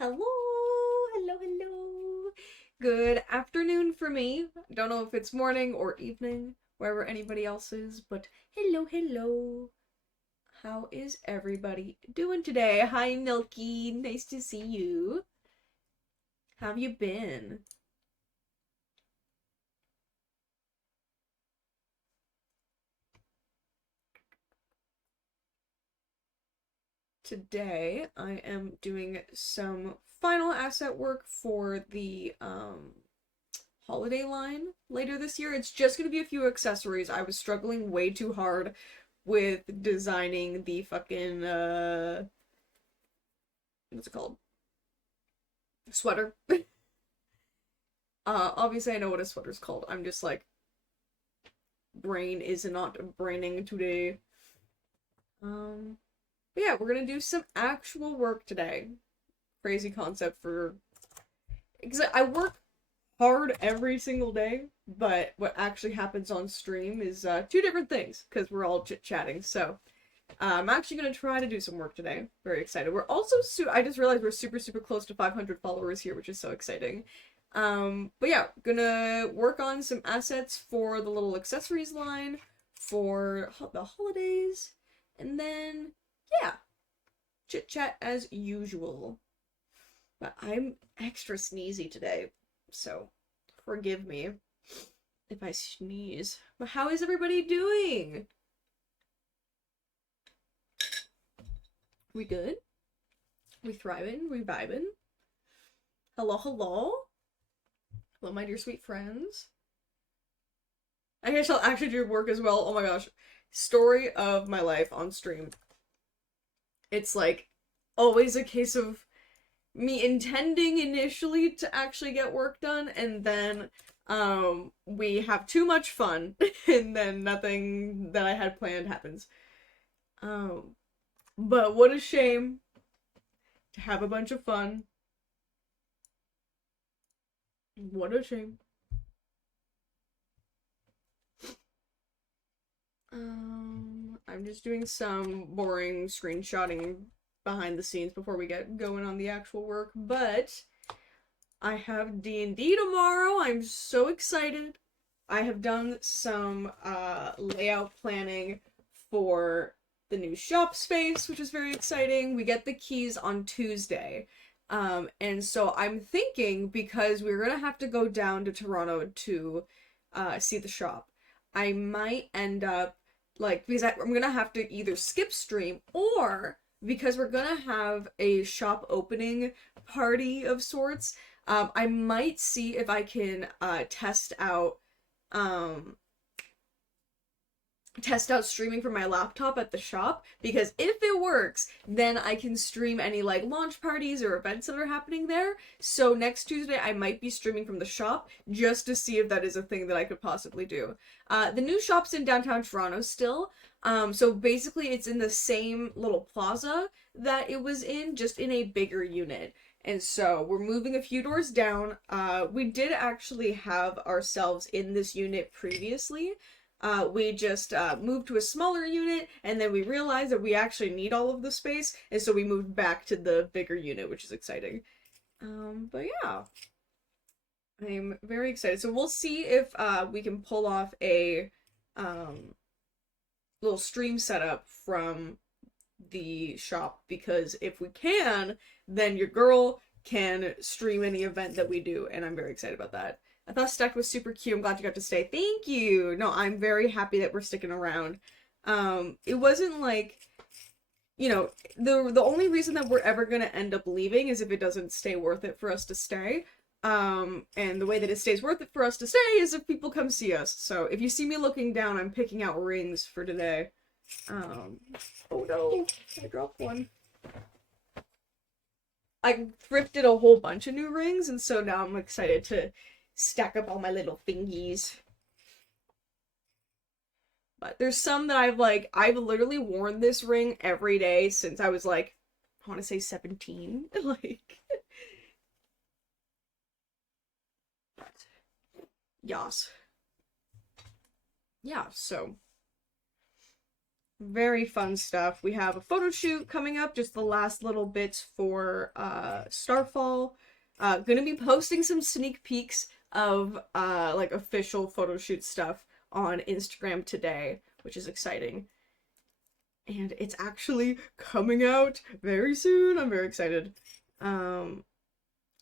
Hello, hello, hello. Good afternoon for me. Don't know if it's morning or evening, wherever anybody else is, but hello, hello. How is everybody doing today? Hi, Milky. Nice to see you. How have you been? Today, I am doing some final asset work for the holiday line later this year. It's just going to be a few accessories. I was struggling way too hard with designing the fucking what's it called? Sweater. Obviously I know what a sweater's called. I'm just like brain is not braining today. Um but yeah, we're gonna do some actual work today. Crazy concept for because I work hard every single day, but what actually happens on stream is two different things because we're all chit chatting. So I'm actually gonna try to do some work today. Very excited. We're also I just realized we're super close to 500 followers here, which is so exciting. But yeah, gonna work on some assets for the little accessories line for the holidays, and then yeah, chit chat as usual. But I'm extra sneezy today, so forgive me if I sneeze. But how is everybody doing? We good? We thriving? We vibing? Hello, hello? Hello, my dear sweet friends. I guess I'll actually do work as well. Oh my gosh. Story of my life on stream. It's like always a case of me intending initially to actually get work done and then we have too much fun and then nothing that I had planned happens. Um but what a shame to have a bunch of fun. What a shame. I'm just doing some boring screenshotting behind the scenes before we get going on the actual work, but I have D&D tomorrow. I'm so excited. I have done some layout planning for the new shop space, which is very exciting. We get the keys on Tuesday. And so I'm thinking because we're gonna have to go down to Toronto to see the shop, I might end up like because I'm gonna have to either skip stream or because we're gonna have a shop opening party of sorts. I might see if I can um test out streaming from my laptop at the shop because if it works then I can stream any like launch parties or events that are happening there. So next Tuesday I might be streaming from the shop just to see if that is a thing that I could possibly do. The new shop's in downtown Toronto still. So basically it's in the same little plaza that it was in, just in a bigger unit. And so we're moving a few doors down. We did actually have ourselves in this unit previously. We just moved to a smaller unit, and then we realized that we actually need all of the space, and so we moved back to the bigger unit, which is exciting. But yeah, I'm very excited. So we'll see if we can pull off a um, little stream setup from the shop, because if we can, then your girl can stream any event that we do, and I'm very excited about that. I thought Stacked was super cute. I'm glad you got to stay. Thank you. No, I'm very happy that we're sticking around. It wasn't like, the only reason that we're ever gonna end up leaving is if it doesn't stay worth it for us to stay. And the way that it stays worth it for us to stay is if people come see us. So if you see me looking down, I'm picking out rings for today. Um, oh no, I dropped one. I thrifted a whole bunch of new rings, and so now I'm excited to stack up all my little thingies. But there's some that I've literally worn this ring every day since I was like, I want to say 17. Like, yas. Yeah, so Very fun stuff. We have a photo shoot coming up, just the last little bits for Starfall. Gonna be posting some sneak peeks of like official photo shoot stuff on Instagram today, which is exciting. And it's actually coming out very soon. I'm very excited. Um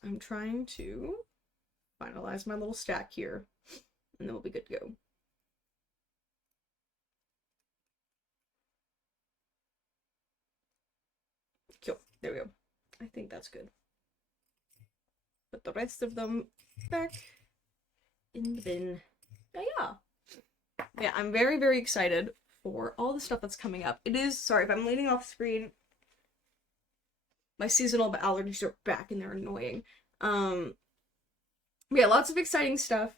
I'm trying to finalize my little stack here, and then we'll be good to go. Cool. There we go. I think that's good. Put the rest of them back in the bin. Yeah. Yeah, I'm very, very excited for all the stuff that's coming up. It is, sorry if I'm leaning off screen, my seasonal allergies are back and they're annoying. Yeah, lots of exciting stuff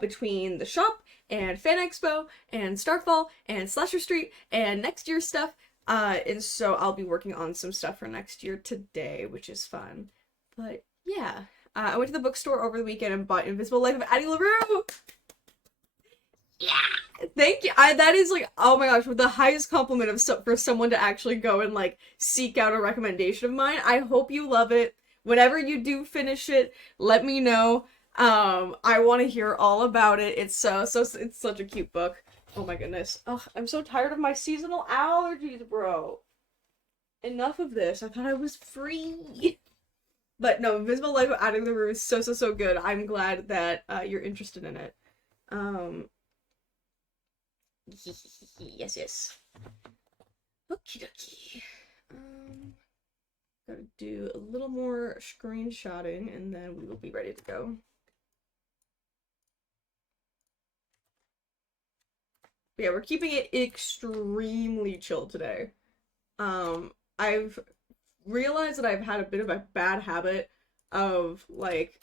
between the shop and Fan Expo and Starfall and Slasher Street and next year's stuff. And so I'll be working on some stuff for next year today, which is fun. But yeah, I went to the bookstore over the weekend and bought Invisible Life of Addie LaRue. Yeah, thank you. That is like, oh my gosh, the highest compliment of for someone to actually go and like seek out a recommendation of mine. I hope you love it. Whenever you do finish it, let me know. I want to hear all about it. It's it's such a cute book. Oh my goodness. Ugh, I'm so tired of my seasonal allergies, bro. Enough of this. I thought I was free. But no, Invisible Life of Addie LaRue is so good. I'm glad that you're interested in it. Um, yes. Okie dokie. Gotta do a little more screenshotting and then we will be ready to go. But yeah, we're keeping it extremely chill today. I've realized that I've had a bit of a bad habit of like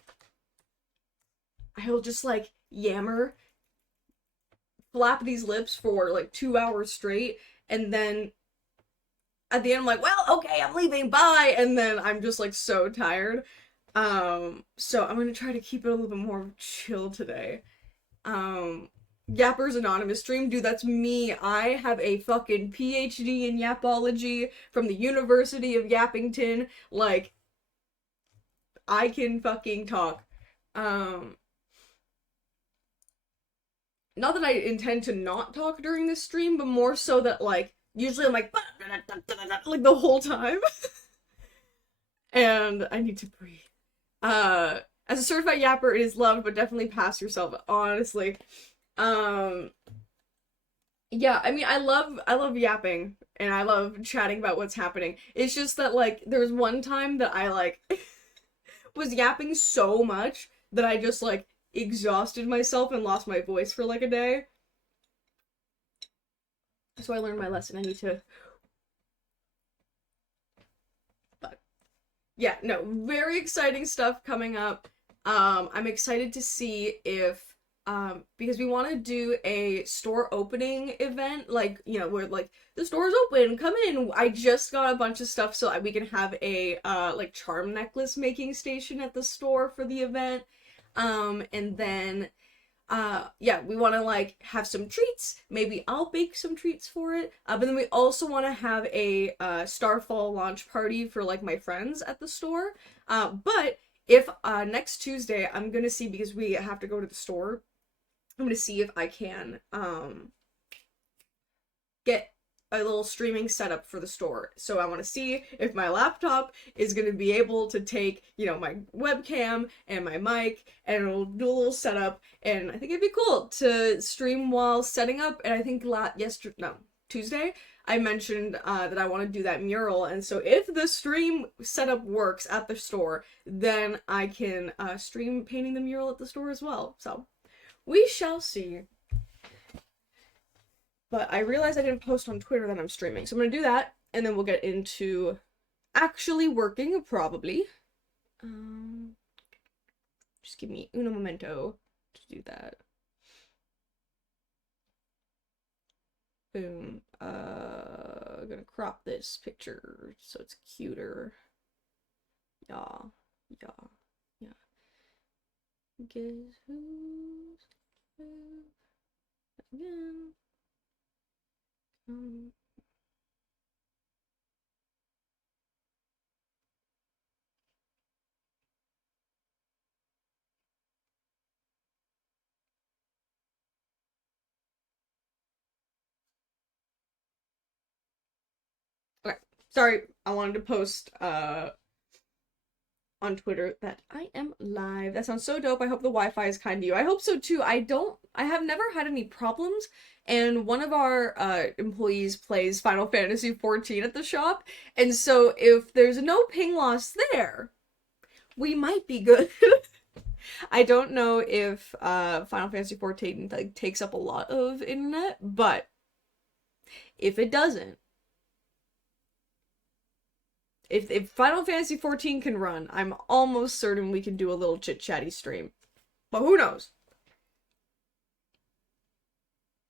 I'll just like yammer, flap these lips for like 2 hours straight, and then at the end I'm like, well, okay, I'm leaving, bye, and then I'm just like so tired. So I'm gonna try to keep it a little bit more chill today. Yappers Anonymous stream, dude, that's me. I have a fucking PhD in Yapology from the University of Yappington. Like, I can fucking talk. Um, Not that I intend to not talk during this stream, but more so that like usually I'm like like the whole time, and I need to breathe. As a certified yapper, it is loved, but definitely pass yourself. Honestly, um, yeah. I mean, I love yapping and I love chatting about what's happening. It's just that like there was one time that I like was yapping so much that I just like exhausted myself and lost my voice for like a day. So I learned my lesson. I need to. But yeah, no, very exciting stuff coming up. I'm excited to see if because we want to do a store opening event, like where like the store's open, come in. I just got a bunch of stuff so we can have a like charm necklace making station at the store for the event. And then yeah, we want to like have some treats. Maybe I'll bake some treats for it. But then we also want to have a Starfall launch party for like my friends at the store. But if next Tuesday I'm gonna see, because we have to go to the store, I'm gonna see if I can get a little streaming setup for the store. So I want to see if my laptop is going to be able to take, my webcam and my mic, and it'll do a little setup. And I think it'd be cool to stream while setting up. And I think Tuesday, I mentioned that I want to do that mural. And so if the stream setup works at the store, then I can stream painting the mural at the store as well. So we shall see. But I realized I didn't post on Twitter that I'm streaming. So I'm going to do that, and then we'll get into actually working, probably. Just give me uno momento to do that. Boom. I'm gonna crop this picture so it's cuter. Yeah. Guess who's again? Um, okay. Sorry, I wanted to post on Twitter that I am live. That sounds so dope. I hope the Wi-Fi is kind to you. I hope so too. I have never had any problems, and one of our employees plays Final Fantasy 14 at the shop, and so if there's no ping loss there, we might be good. I don't know if Final Fantasy 14 like takes up a lot of internet, but if it doesn't, if Final Fantasy 14 can run, I'm almost certain we can do a little chit-chatty stream. But who knows?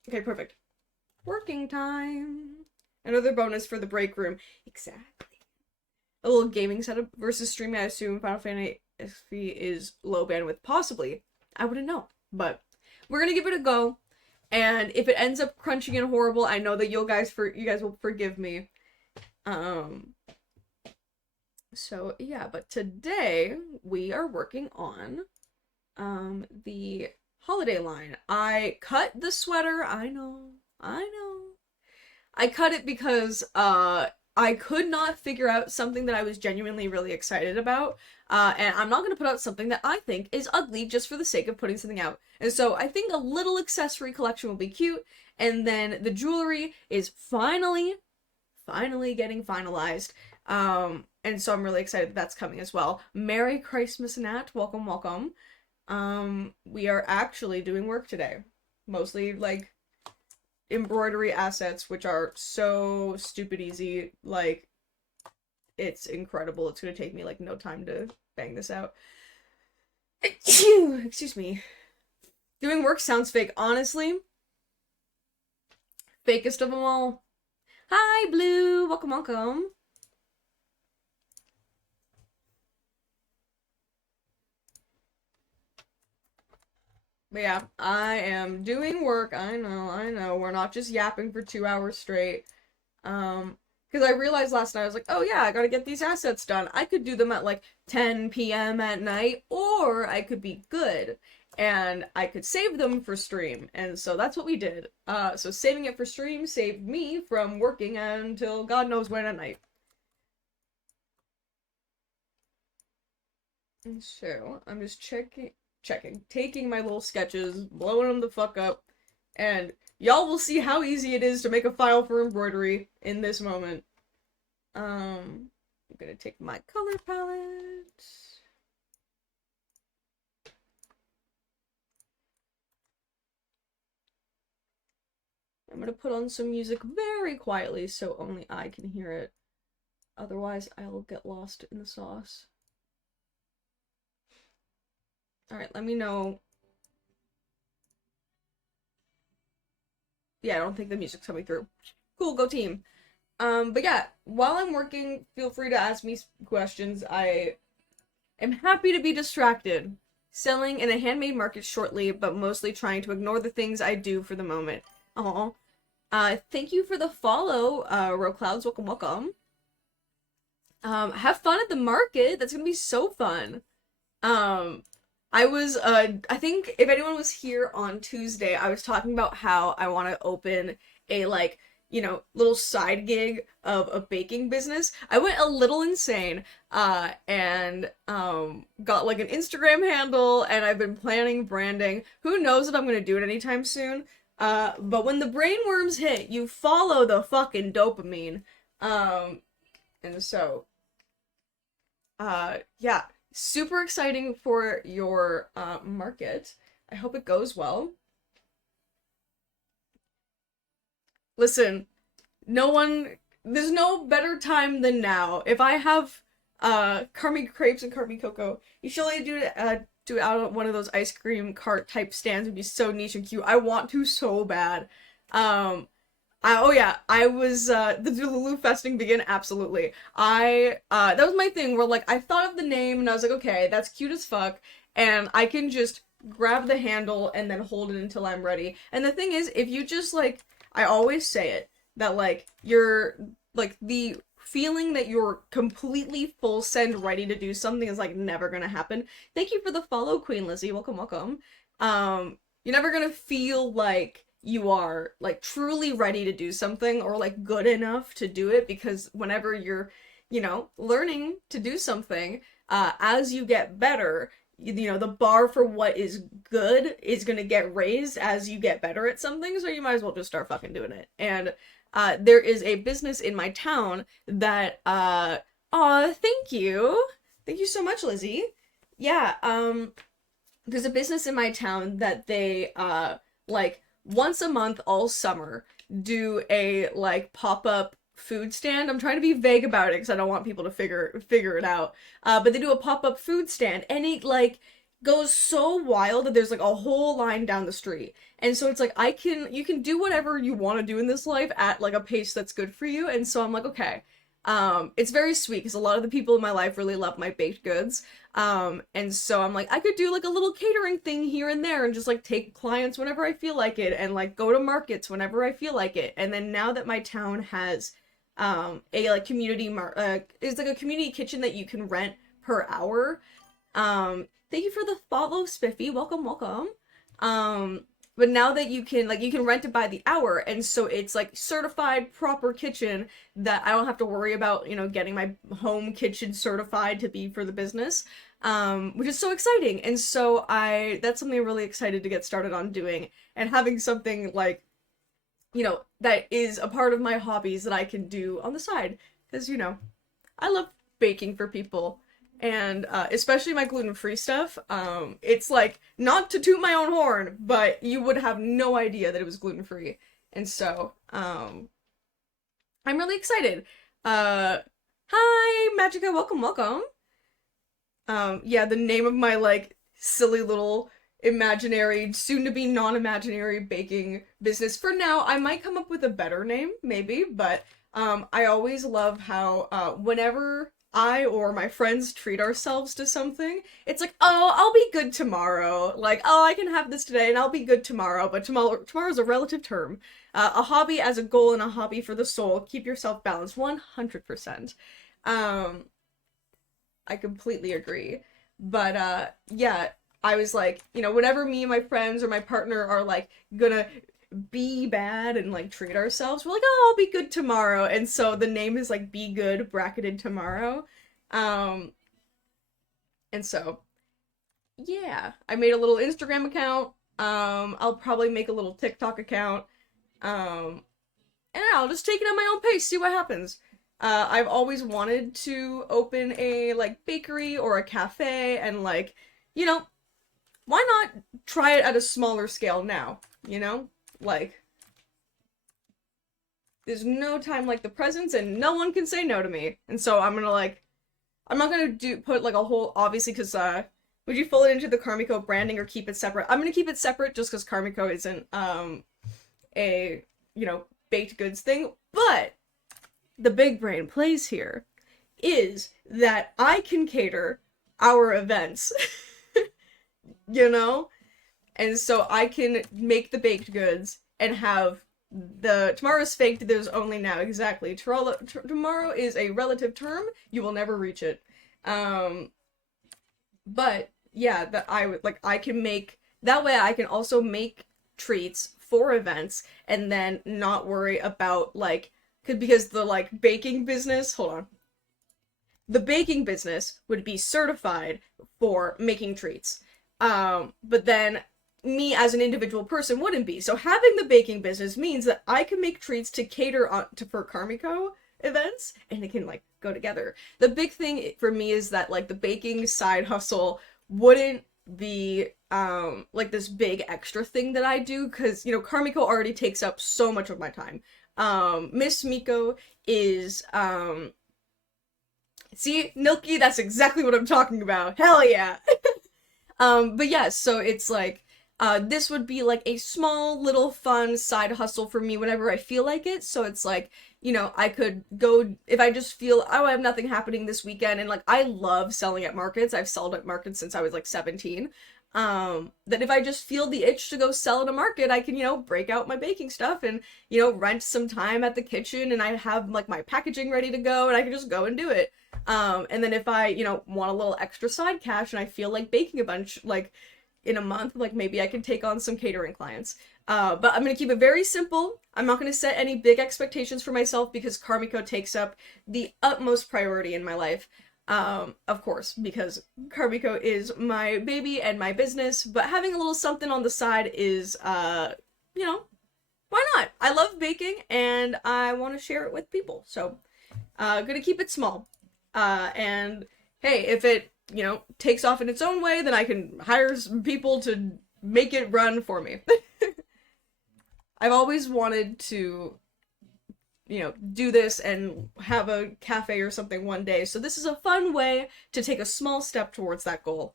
Okay, perfect. Working time. Another bonus for the break room. Exactly. A little gaming setup versus streaming. I assume Final Fantasy is low bandwidth. Possibly. I wouldn't know. But we're gonna give it a go. And if it ends up crunching in horrible, I know that you guys will forgive me. So yeah, but today we are working on the holiday line. I cut the sweater. I know. I cut it because I could not figure out something that I was genuinely really excited about. And I'm not gonna put out something that I think is ugly just for the sake of putting something out. And so I think a little accessory collection will be cute. And then the jewelry is finally getting finalized. And so I'm really excited that that's coming as well. Merry Christmas, Nat. Welcome, welcome. We are actually doing work today. Mostly, like, embroidery assets, which are so stupid easy. Like, it's incredible. It's gonna take me, like, no time to bang this out. Excuse me. Doing work sounds fake. Honestly, fakest of them all. Hi, Blue. Welcome, welcome. But yeah, I am doing work. I know. We're not just yapping for 2 hours straight. Because I realized last night, I was like, oh yeah, I gotta get these assets done. I could do them at like 10 p.m. at night, or I could be good. And I could save them for stream. And so that's what we did. So saving it for stream saved me from working until God knows when at night. And so, I'm just taking my little sketches, blowing them the fuck up, and y'all will see how easy it is to make a file for embroidery in this moment. I'm gonna take my color palette. I'm gonna put on some music very quietly so only I can hear it. Otherwise, I'll get lost in the sauce. Alright, let me know. Yeah, I don't think the music's coming through. Cool, go team. But yeah, while I'm working, feel free to ask me questions. I am happy to be distracted. Selling in a handmade market shortly, but mostly trying to ignore the things I do for the moment. Aw. Thank you for the follow, Roclouds. Welcome, welcome. Have fun at the market. That's gonna be so fun. I think if anyone was here on Tuesday, I was talking about how I want to open a, like, little side gig of a baking business. I went a little insane, and, got, like, an Instagram handle, and I've been planning branding. Who knows if I'm gonna do it anytime soon, but when the brainworms hit, you follow the fucking dopamine, and so, yeah. Super exciting for your market. I hope it goes well. Listen, there's no better time than now. If I have Carmi crepes and Carmi cocoa, you should only do it out on one of those ice cream cart type stands. It'd be so niche and cute. I want to so bad. Oh yeah, I was, the Lulu festing begin, absolutely. That was my thing, where, like, I thought of the name, and I was like, okay, that's cute as fuck, and I can just grab the handle and then hold it until I'm ready. And the thing is, if you just, like, I always say it, that like you're like the feeling that you're completely full send ready to do something is like never gonna happen. Thank you for the follow, Queen Lizzie. Welcome, welcome. You're never gonna feel like you are like truly ready to do something or like good enough to do it, because whenever you're, learning to do something, as you get better, the bar for what is good is gonna get raised as you get better at something, so you might as well just start fucking doing it. And there is a business in my town that thank you. Thank you so much, Lizzie. Yeah, there's a business in my town that they like once a month all summer do a like pop-up food stand. I'm trying to be vague about it because I don't want people to figure it out. But they do a pop-up food stand, and it like goes so wild that there's like a whole line down the street. And so it's like you can do whatever you want to do in this life at like a pace that's good for you. And so I'm like, okay. It's very sweet because a lot of the people in my life really love my baked goods. And so I'm like, I could do like a little catering thing here and there and just like take clients whenever I feel like it and like go to markets whenever I feel like it. And then now that my town has a like it's like a community kitchen that you can rent per hour. Thank you for the follow, Spiffy. Welcome, welcome. But now that you can rent it by the hour, and so it's like certified proper kitchen that I don't have to worry about, getting my home kitchen certified to be for the business, which is so exciting. And so that's something I'm really excited to get started on doing, and having something like, that is a part of my hobbies that I can do on the side, because, I love baking for people. And especially my gluten-free stuff, it's like, not to toot my own horn, but you would have no idea that it was gluten-free. And so, I'm really excited. Hi, Magica, welcome, welcome. Yeah, the name of my, like, silly little imaginary, soon-to-be non-imaginary baking business. For now, I might come up with a better name, maybe, but, I always love how, whenever I or my friends treat ourselves to something, it's like, oh, I'll be good tomorrow. Like, oh, I can have this today and I'll be good tomorrow. But tomorrow's a relative term. A hobby as a goal and a hobby for the soul. Keep yourself balanced. 100%. I completely agree. But yeah, I was like, whenever me and my friends or my partner are like gonna be bad and like treat ourselves, we're like, oh, I'll be good tomorrow. And so the name is like be good bracketed tomorrow. And so yeah, I made a little Instagram account. I'll probably make a little TikTok account. And I'll just take it at my own pace, see what happens. I've always wanted to open a like bakery or a cafe, and like, why not try it at a smaller scale now, Like, there's no time like the present, and no one can say no to me. And so I'm gonna like, I'm not gonna put like a whole, obviously, because would you fold it into the Carmico branding or keep it separate? I'm gonna keep it separate just because Carmico isn't a baked goods thing. But the big brain plays here is that I can cater our events, And so I can make the baked goods and have tomorrow's faked, there's only now, exactly. Tomorrow is a relative term, you will never reach it. But yeah, that I can make, that way I can also make treats for events and then not worry about like, because the like baking business, hold on. The baking business would be certified for making treats. But then me as an individual person wouldn't be. So having the baking business means that I can make treats to cater for Carmico events, and it can like go together. The big thing for me is that like the baking side hustle wouldn't be like this big extra thing that I do, because Carmico already takes up so much of my time. Miss Miko is see, Nilky, that's exactly what I'm talking about. Hell yeah. But yeah, so it's like this would be like a small little fun side hustle for me whenever I feel like it. So it's like, I could go if I just feel, oh, I have nothing happening this weekend, and like I love selling at markets. I've sold at markets since I was like 17. That if I just feel the itch to go sell at a market, I can, break out my baking stuff and, rent some time at the kitchen, and I have like my packaging ready to go, and I can just go and do it. And then if I, want a little extra side cash and I feel like baking a bunch, like in a month, like maybe I can take on some catering clients. But I'm gonna keep it very simple. I'm not gonna set any big expectations for myself because Karmiko takes up the utmost priority in my life. Of course, because Karmiko is my baby and my business, but having a little something on the side is, why not? I love baking and I want to share it with people. So, gonna keep it small. And hey, if it, takes off in its own way, then I can hire some people to make it run for me. I've always wanted to, do this and have a cafe or something one day. So this is a fun way to take a small step towards that goal,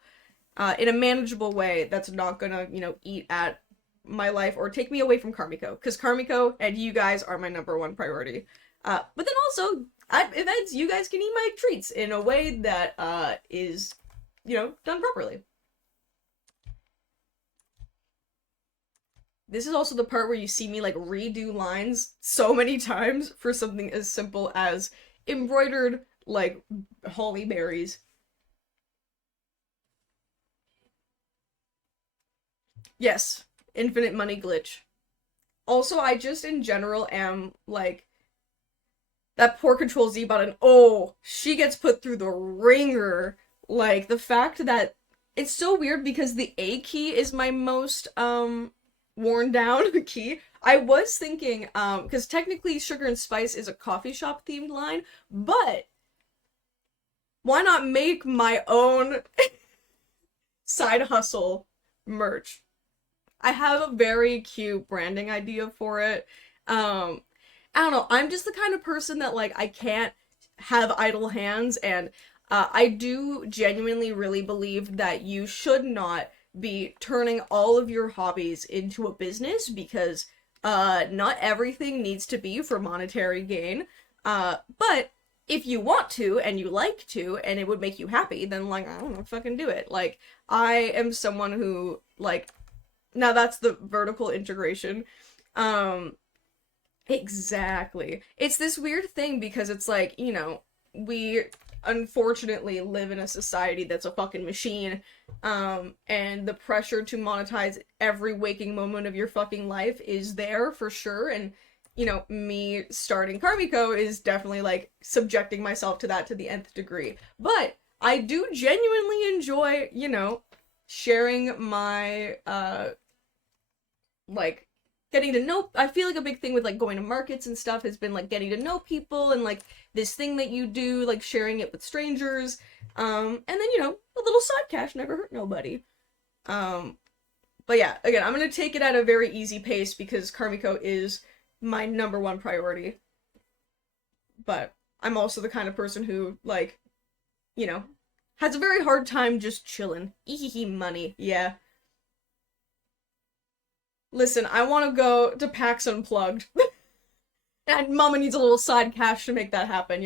in a manageable way that's not gonna, eat at my life or take me away from Karmiko. Because Karmiko and you guys are my number one priority. But then also, at events, you guys can eat my treats in a way that, is, done properly. This is also the part where you see me, like, redo lines so many times for something as simple as embroidered, like, holly berries. Yes, infinite money glitch. Also, I just, in general, am, like, that poor Control Z button, oh, she gets put through the ringer. Like, the fact that it's so weird because the A key is my most, worn down key. I was thinking, because technically Sugar and Spice is a coffee shop themed line, but why not make my own side hustle merch? I have a very cute branding idea for it. I don't know, I'm just the kind of person that, like, I can't have idle hands, and I do genuinely really believe that you should not be turning all of your hobbies into a business, because not everything needs to be for monetary gain. But if you want to and you like to and it would make you happy, then, like, I don't know, fucking do it. Like, I am someone who, like, now that's the vertical integration. Exactly. It's this weird thing because it's like, we unfortunately live in a society that's a fucking machine, and the pressure to monetize every waking moment of your fucking life is there for sure, and, me starting Karmiko is definitely, like, subjecting myself to that to the nth degree. But I do genuinely enjoy, sharing my, like, getting to know, I feel like a big thing with, like, going to markets and stuff has been, like, getting to know people and, like, this thing that you do, like, sharing it with strangers, and then, a little side cash never hurt nobody. But yeah, again, I'm gonna take it at a very easy pace because Karmiko is my number one priority. But I'm also the kind of person who, like, has a very hard time just chilling. Ehehe, money, yeah. Listen, I want to go to PAX Unplugged. And Mama needs a little side cash to make that happen,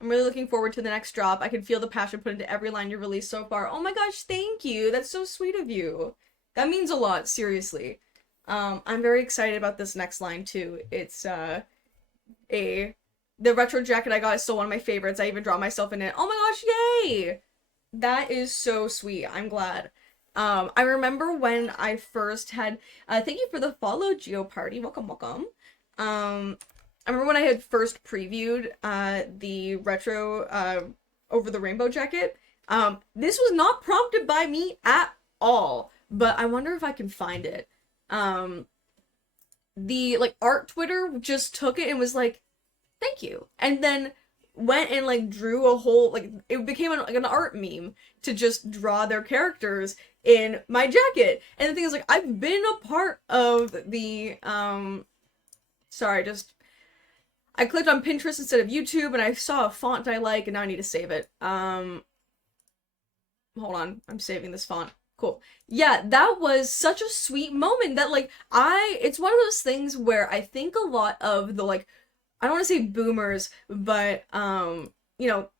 I'm really looking forward to the next drop. I can feel the passion put into every line you released so far. Oh my gosh, thank you. That's so sweet of you. That means a lot, seriously. I'm very excited about this next line too. It's, the retro jacket I got is still one of my favorites. I even draw myself in it. Oh my gosh, yay! That is so sweet. I'm glad. I remember when I first had, thank you for the follow, Geoparty. Welcome, welcome. I remember when I had first previewed, the retro, Over the Rainbow jacket. This was not prompted by me at all, but I wonder if I can find it. The, like, art Twitter just took it and was like, thank you. And then went and, like, drew a whole, like, it became an art meme to just draw their characters in my jacket. And the thing is, like, I've been a part of the, sorry, I clicked on Pinterest instead of YouTube, and I saw a font I like, and now I need to save it. Hold on, I'm saving this font. Cool. Yeah, that was such a sweet moment that like it's one of those things where I think a lot of the like I don't want to say boomers, but you know,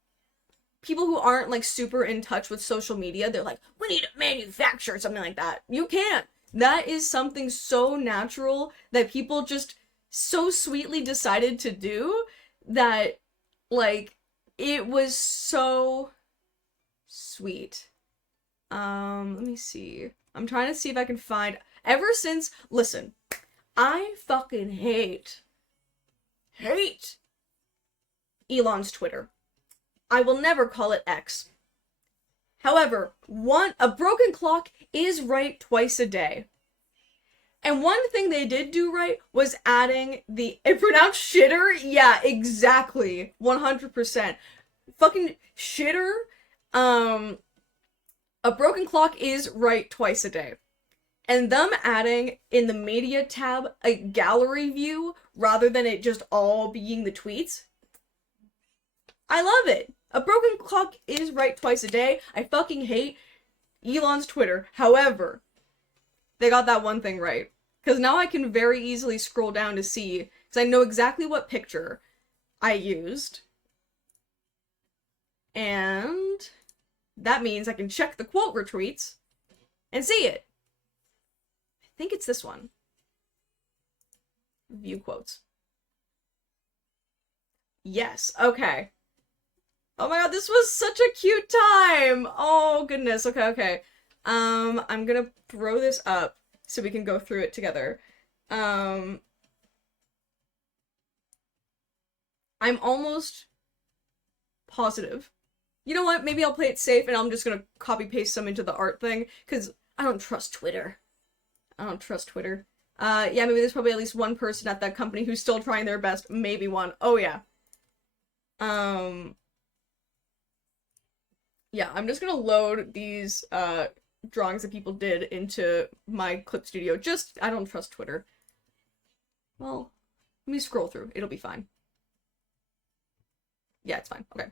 people who aren't like super in touch with social media, they're like, we need to manufacture something like that. You can't. That is something so natural that people just so sweetly decided to do that like it was so sweet. Let me see. I'm trying to see if I can find ever since listen, I fucking hate Elon's Twitter. I will never call it X. However, a broken clock is right twice a day. And one thing they did do right was adding it pronounced shitter? Yeah, exactly. 100%. Fucking shitter. A broken clock is right twice a day. And them adding in the media tab a gallery view rather than it just all being the tweets. I love it. A broken clock is right twice a day. I fucking hate Elon's Twitter. However, they got that one thing right. Because now I can very easily scroll down to see, because I know exactly what picture I used. And that means I can check the quote retweets and see it. I think it's this one. View quotes. Yes, okay. Oh my god, this was such a cute time! Oh goodness, okay. I'm gonna throw this up so we can go through it together. I'm almost positive. You know what, maybe I'll play it safe and I'm just gonna copy paste some into the art thing, because I don't trust Twitter. Yeah, maybe there's probably at least one person at that company who's still trying their best. Maybe one. Oh yeah. Yeah, I'm just gonna load these drawings that people did into my clip studio. I don't trust Twitter. Well, let me scroll through. It'll be fine. Yeah, it's fine. Okay.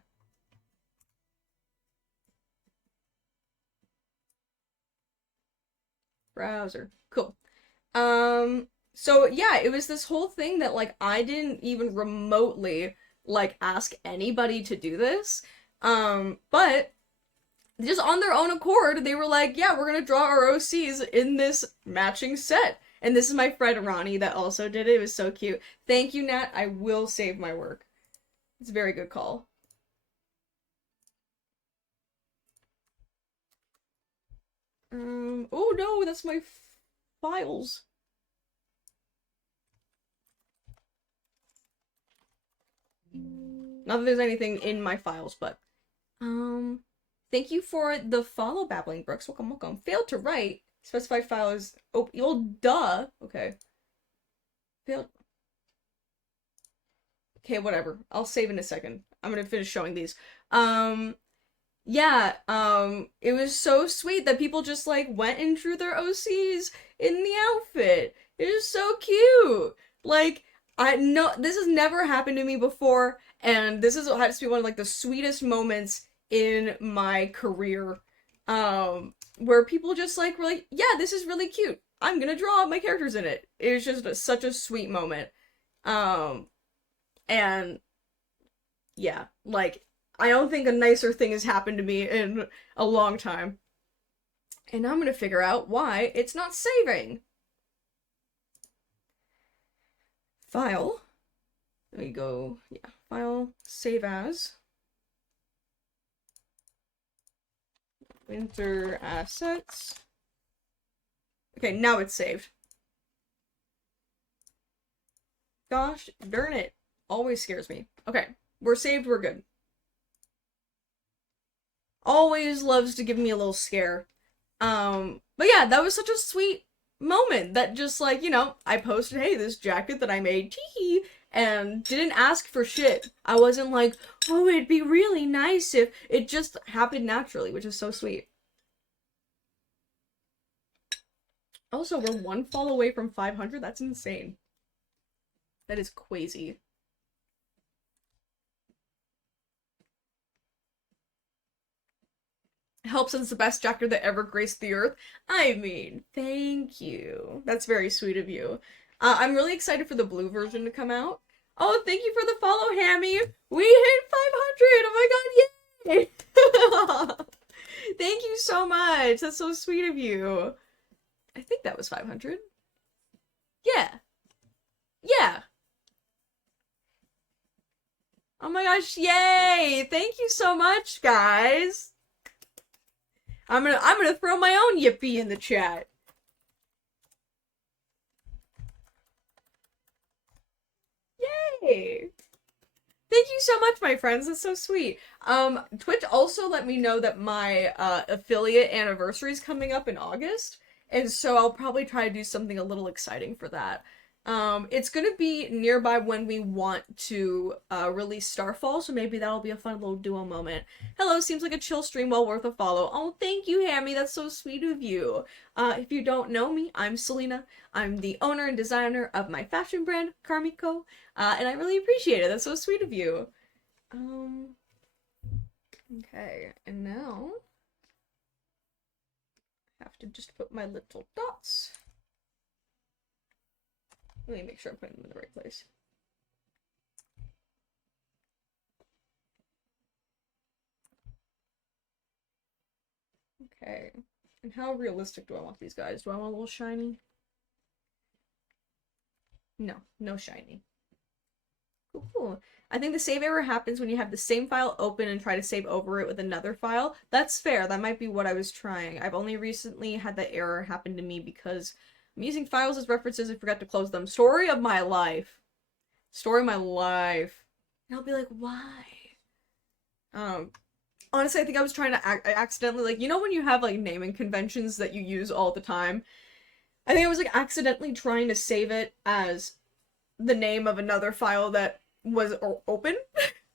Browser. Cool. So yeah, it was this whole thing that like I didn't even remotely like ask anybody to do this. But just on their own accord, they were like, yeah, we're gonna draw our OCs in this matching set. And this is my friend Ronnie that also did it. It was so cute. Thank you, Nat. I will save my work. It's a very good call. Oh no, that's my files. Not that there's anything in my files, but thank you for the follow, Babbling Brooks. Welcome. Failed to write. Specified file is duh. Okay. Failed. Okay, whatever. I'll save in a second. I'm gonna finish showing these. Yeah, it was so sweet that people just like went and drew their OCs in the outfit. It was so cute. Like, I know this has never happened to me before, and this has to be one of like the sweetest moments in my career. Where people just like were like, yeah, this is really cute. I'm gonna draw my characters in it. It was just such a sweet moment. And yeah, like I don't think a nicer thing has happened to me in a long time. And I'm gonna figure out why it's not saving. File. There we go. Yeah, file, save as. Winter assets. Okay, now it's saved. Gosh darn it. Always scares me. Okay, we're saved, we're good. Always loves to give me a little scare. But yeah, that was such a sweet moment that just like, you know, I posted, hey, this jacket that I made, tee and didn't ask for shit. I wasn't like, oh, it'd be really nice if it just happened naturally, which is so sweet. Also, we're one fall away from 500. That's insane. That is crazy. Helps since the best jacket that ever graced the earth. I mean, thank you. That's very sweet of you. I'm really excited for the blue version to come out. Oh, thank you for the follow, Hammy. We hit 500. Oh my god, yay! Thank you so much. That's so sweet of you. I think that was 500. Yeah. Yeah. Oh my gosh, yay! Thank you so much, guys. I'm gonna throw my own yippee in the chat. Yay! Thank you so much, my friends. That's so sweet. Twitch also let me know that my affiliate anniversary is coming up in August, and so I'll probably try to do something a little exciting for that. It's gonna be nearby when we want to release Starfall, so maybe that'll be a fun little duo moment. Hello, seems like a chill stream, well worth a follow. Oh, thank you, Hammy. That's so sweet of you. If you don't know me, I'm Selena. I'm the owner and designer of my fashion brand, Carmico, and I really appreciate it. That's so sweet of you. Okay, and now I have to just put my little dots. Let me make sure I'm putting them in the right place. Okay. And how realistic do I want these guys? Do I want a little shiny? No, no shiny. Cool. I think the save error happens when you have the same file open and try to save over it with another file. That's fair. That might be what I was trying. I've only recently had that error happen to me because I'm using files as references and forgot to close them. Story of my life. Story of my life. And I'll be like, why? Honestly, I think I was trying to I accidentally, like, you know when you have, like, naming conventions that you use all the time? I think I was, like, accidentally trying to save it as the name of another file that was open.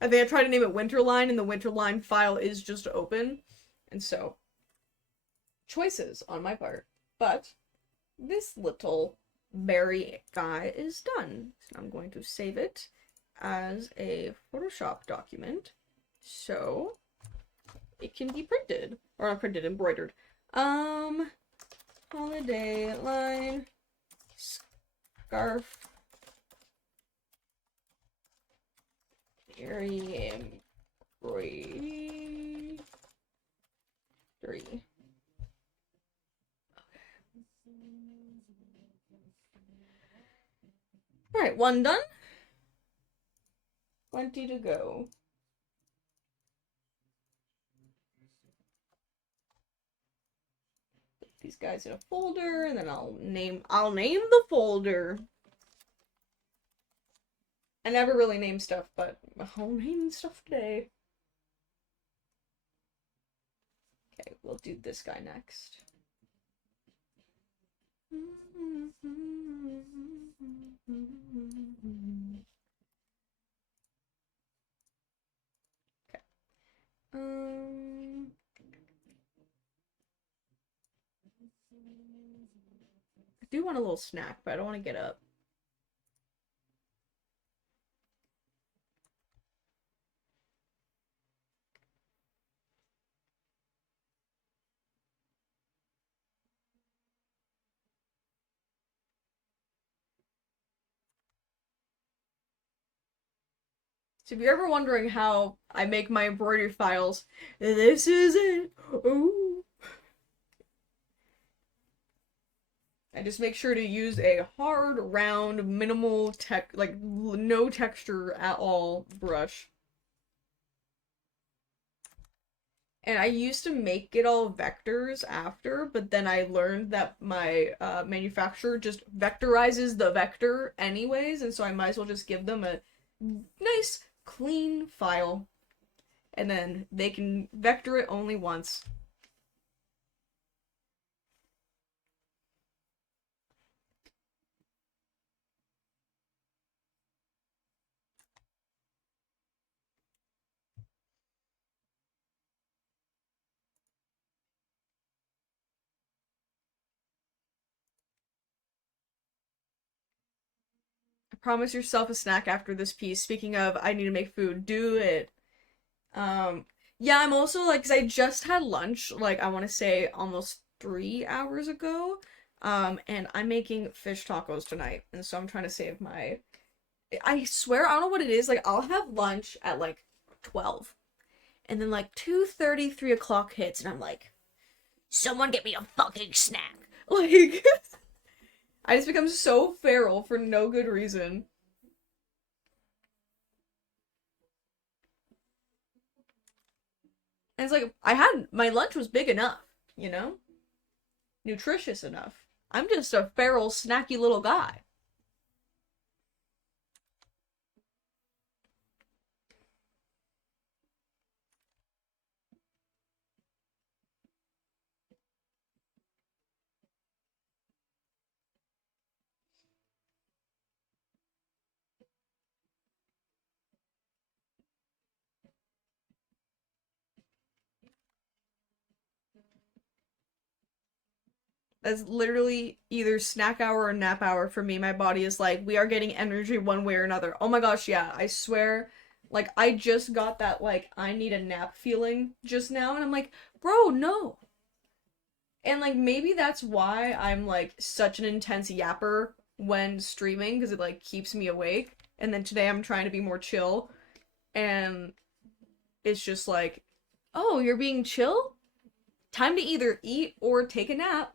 I think I tried to name it Winterline, and the Winterline file is just open. And so, choices on my part. But, this little berry guy is done. So I'm going to save it as a Photoshop document. So, it can be printed. Or not printed, embroidered. Holiday line scarf berry embroidery. Alright, one done. 20 to go. Put these guys in a folder, and then I'll name the folder. I never really name stuff, but I'll name stuff today. Okay, we'll do this guy next. Okay. I do want a little snack, but I don't want to get up. So if you're ever wondering how I make my embroidery files, this is it. Ooh. I just make sure to use a hard, round, minimal like no texture at all brush. And I used to make it all vectors after, but then I learned that my manufacturer just vectorizes the vector anyways, and so I might as well just give them a nice, clean file. And then they can vector it only once. Promise yourself a snack after this piece. Speaking of, I need to make food. Do it. Um, Yeah, I'm also like, because I just had lunch, like, I want to say almost 3 hours ago. And I'm making fish tacos tonight. And so I'm trying to save my. I swear, I don't know what it is. Like, I'll have lunch at like 12. And then like 2:30, 3 o'clock hits, and I'm like, someone get me a fucking snack. Like, I just become so feral for no good reason. And it's like, my lunch was big enough, you know? Nutritious enough. I'm just a feral, snacky little guy. That's literally either snack hour or nap hour for me. My body is like, we are getting energy one way or another. Oh my gosh, yeah, I swear. Like, I just got that, like, I need a nap feeling just now, and I'm like, bro, no. And, like, maybe that's why I'm, like, such an intense yapper when streaming, because it, like, keeps me awake. And then today I'm trying to be more chill, and it's just like, oh, you're being chill? Time to either eat or take a nap.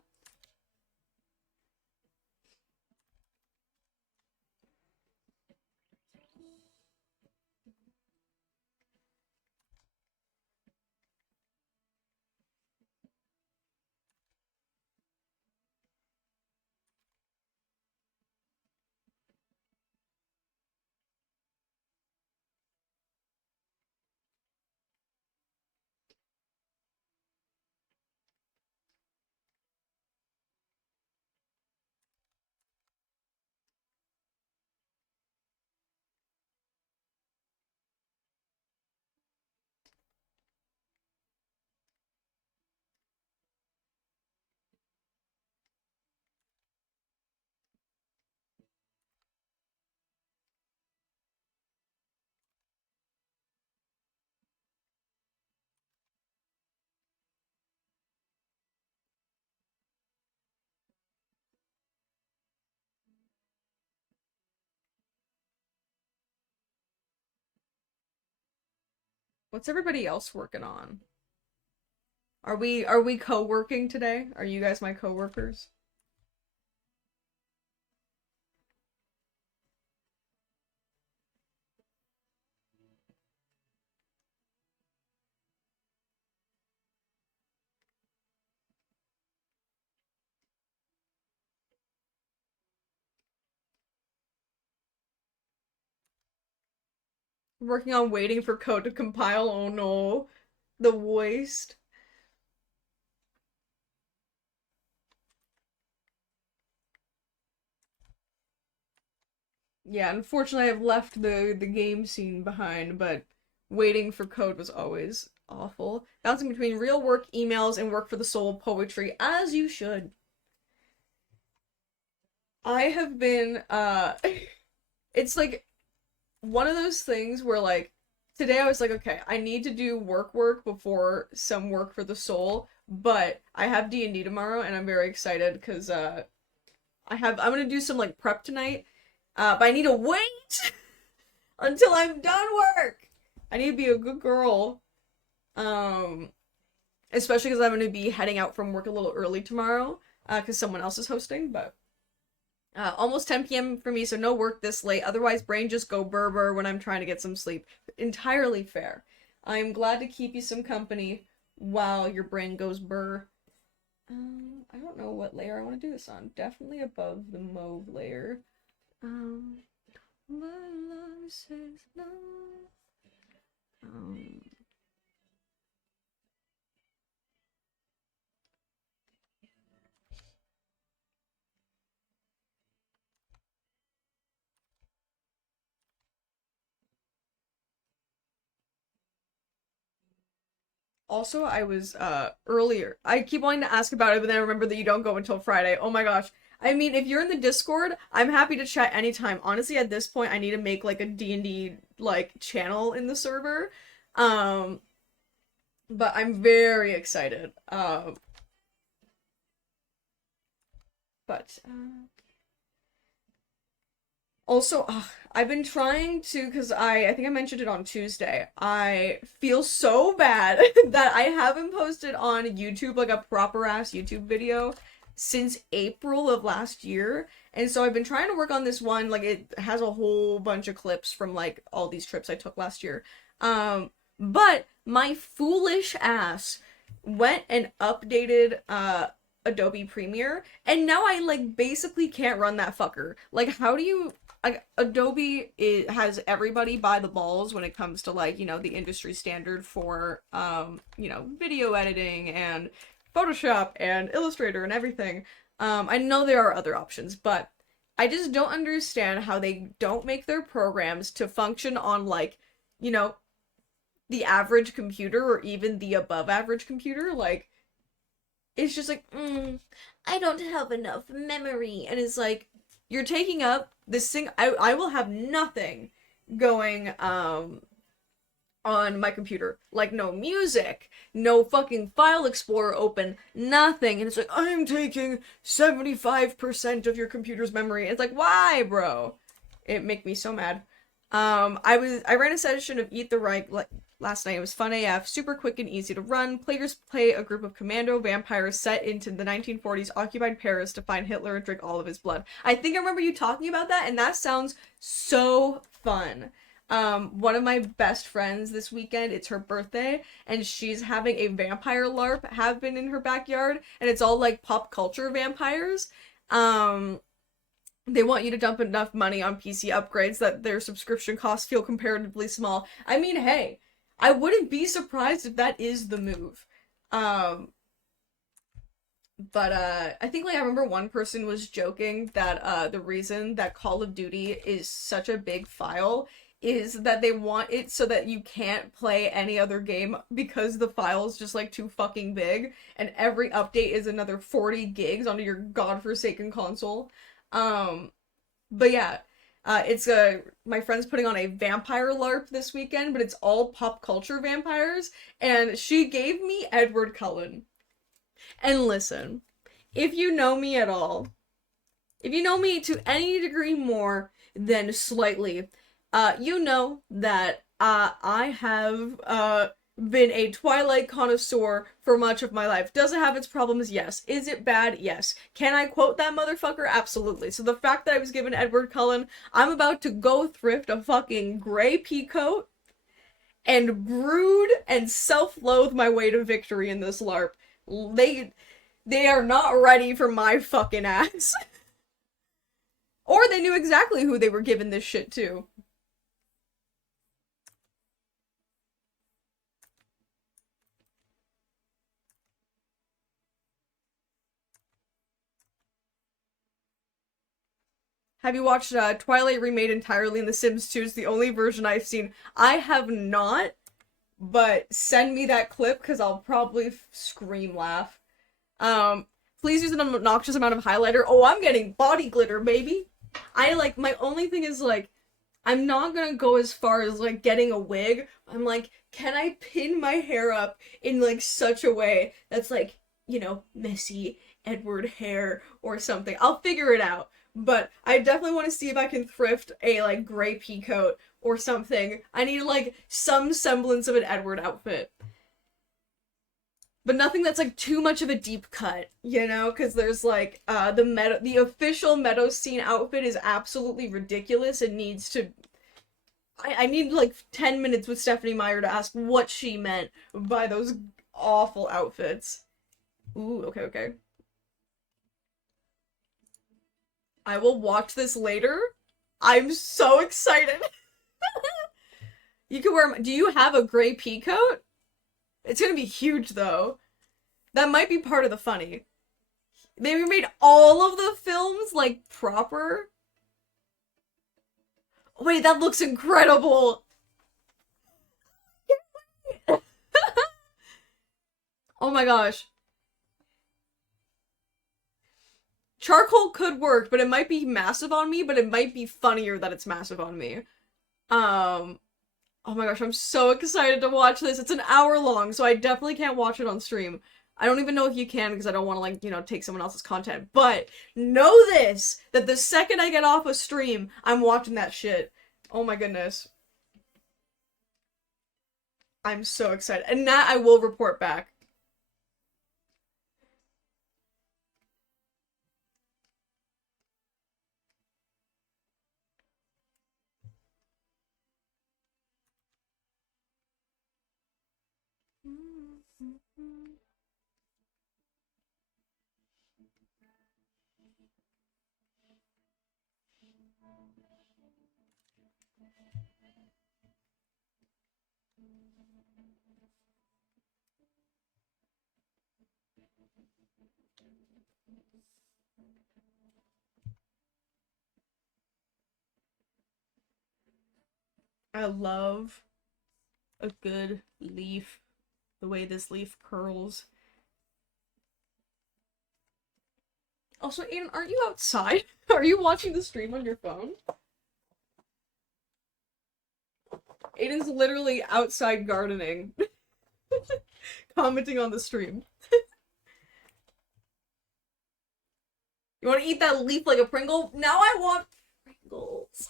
What's everybody else working on? Are we co-working today? Are you guys my co-workers? Working on waiting for code to compile. Oh no. The waste. Yeah, unfortunately I've left the game scene behind, but waiting for code was always awful. Bouncing between real work, emails, and work for the soul poetry, as you should. I have been it's like one of those things where like today I was like, okay, I need to do work before some work for the soul, but I have D&D tomorrow and I'm very excited because I'm gonna do some like prep tonight. But I need to wait until I'm done work. I need to be a good girl. Um Especially because I'm gonna be heading out from work a little early tomorrow, because someone else is hosting, but almost 10 p.m. for me, so no work this late. Otherwise, brain just go burr when I'm trying to get some sleep. Entirely fair. I'm glad to keep you some company while your brain goes burr. I don't know what layer I want to do this on. Definitely above the mauve layer. Um, my love says no. Um, Also, I was earlier. I keep wanting to ask about it, but then I remember that you don't go until Friday. Oh my gosh. I mean, if you're in the Discord, I'm happy to chat anytime. Honestly, at this point, I need to make like a D&D like channel in the server. Um But I'm very excited. But Also, I've been trying to, because I think I mentioned it on Tuesday. I feel so bad that I haven't posted on YouTube like a proper ass YouTube video since April of last year. And so I've been trying to work on this one. Like it has a whole bunch of clips from like all these trips I took last year. But my foolish ass went and updated Adobe Premiere, and now I like basically can't run that fucker. Like, how do you like Adobe has everybody by the balls when it comes to like, the industry standard for video editing and Photoshop and Illustrator and everything. I know there are other options, but I just don't understand how they don't make their programs to function on like, you know, the average computer or even the above average computer. Like, it's just like, I don't have enough memory. And it's like, you're taking up this thing. I will have nothing going on my computer. Like, no music, no fucking file explorer open, nothing. And it's like, I'm taking 75% of your computer's memory. It's like, why, bro? It make me so mad. I ran a session of Eat the Right last night. It was fun AF, super quick and easy to run. Players play a group of commando vampires set into the 1940s occupied Paris to find Hitler and drink all of his blood. I think I remember you talking about that, and that sounds so fun. One of my best friends this weekend, it's her birthday, and she's having a vampire LARP happen in her backyard, and it's all like pop culture vampires. They want you to dump enough money on PC upgrades that their subscription costs feel comparatively small. I mean, hey, I wouldn't be surprised if that is the move. Um, but I think like I remember one person was joking that the reason that Call of Duty is such a big file is that they want it so that you can't play any other game because the file is just like too fucking big, and every update is another 40 gigs onto your godforsaken console. Um, but yeah, it's my friend's putting on a vampire LARP this weekend, but it's all pop culture vampires, and she gave me Edward Cullen. And listen, if you know me at all, if you know me to any degree more than slightly, you know that I have been a Twilight connoisseur for much of my life. Does it have its problems? Yes. Is it bad? Yes. Can I quote that motherfucker? Absolutely. So the fact that I was given Edward Cullen, I'm about to go thrift a fucking gray peacoat and brood and self-loathe my way to victory in this LARP. They are not ready for my fucking ass. Or they knew exactly who they were giving this shit to. Have you watched Twilight Remade entirely in The Sims 2? Is the only version I've seen. I have not, but send me that clip because I'll probably scream laugh. Please use an obnoxious amount of highlighter. Oh, I'm getting body glitter, baby. I like, my only thing is like, I'm not gonna go as far as like getting a wig. I'm like, can I pin my hair up in like such a way that's like, messy Edward hair or something? I'll figure it out. But I definitely want to see if I can thrift a like gray peacoat or something. I need like some semblance of an Edward outfit. But nothing that's like too much of a deep cut, because there's like the official Meadow Scene outfit is absolutely ridiculous and needs to I need like 10 minutes with Stephanie Meyer to ask what she meant by those awful outfits. Ooh, okay. I will watch this later. I'm so excited. You can wear. Do you have a gray pea coat? It's gonna be huge though. That might be part of the funny. They remade all of the films like proper. Wait, that looks incredible. Oh my gosh. Charcoal could work, but it might be massive on me, but it might be funnier that it's massive on me. Um, Oh my gosh, I'm so excited to watch this. It's an hour long, so I definitely can't watch it on stream. I don't even know if you can because I don't want to, like, take someone else's content. But know this, that the second I get off a stream, I'm watching that shit. Oh my goodness. I'm so excited. And that I will report back. I love a good leaf. The way this leaf curls. Also, Aiden, aren't you outside? Are you watching the stream on your phone? Aiden's literally outside gardening. Commenting on the stream. You want to eat that leaf like a Pringle? Now I want Pringles.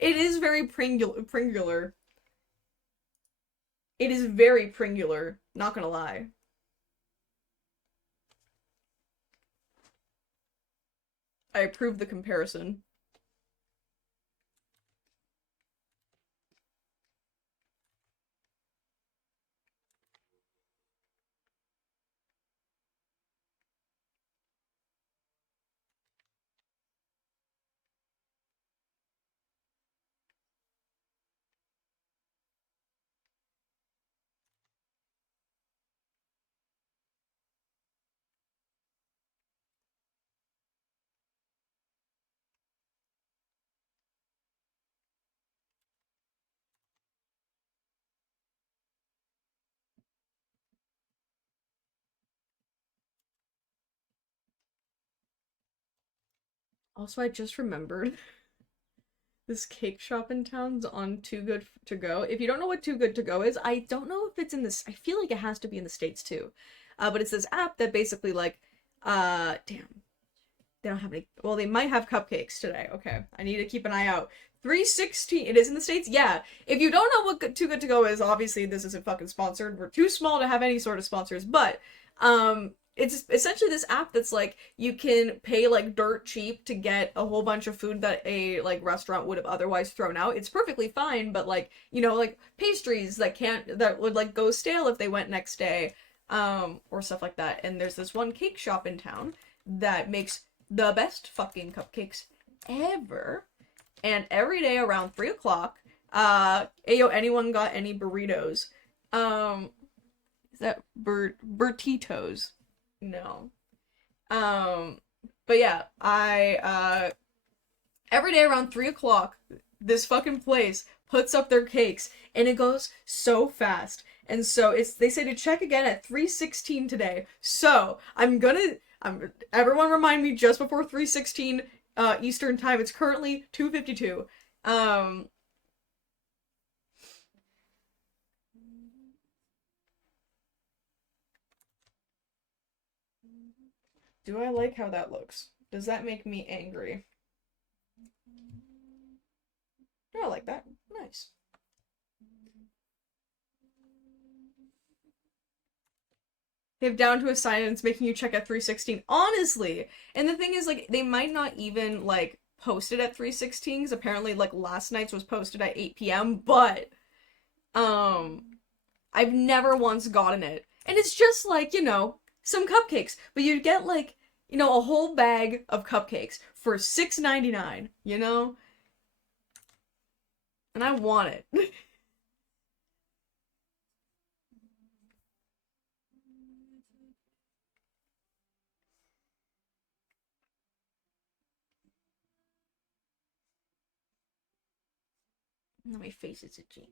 It is very Pringular. It is very Pringular, not gonna lie. I approve the comparison. Also, I just remembered this cake shop in town's on Too Good to Go. If you don't know what Too Good to Go is, I don't know if it's in this. I feel like it has to be in the States too. But it's this app that basically, like, damn. They don't have any. Well, they might have cupcakes today. Okay. I need to keep an eye out. 316. It is in the States? Yeah. If you don't know what Too Good to Go is, obviously this isn't fucking sponsored. We're too small to have any sort of sponsors. But, it's essentially this app that's like you can pay like dirt cheap to get a whole bunch of food that a like restaurant would have otherwise thrown out. It's perfectly fine, but like, like pastries that would like go stale if they went next day, or stuff like that. And there's this one cake shop in town that makes the best fucking cupcakes ever. And every day around 3 o'clock, ayo, anyone got any burritos? Is that Bertitos? No. But yeah, every day around 3 o'clock, this fucking place puts up their cakes, and it goes so fast. And so they say to check again at 3:16 today. So everyone remind me just before 3:16 Eastern time. It's currently 2:52. Do I like how that looks? Does that make me angry? I like that. Nice. They have down to a sign and it's making you check at 3:16. Honestly. And the thing is, like, they might not even, like, post it at 3:16, because apparently, like, last night's was posted at 8 p.m., but, I've never once gotten it. And it's just, like, some cupcakes. But you'd get, like, a whole bag of cupcakes for $6.99, And I want it. My face is itchy.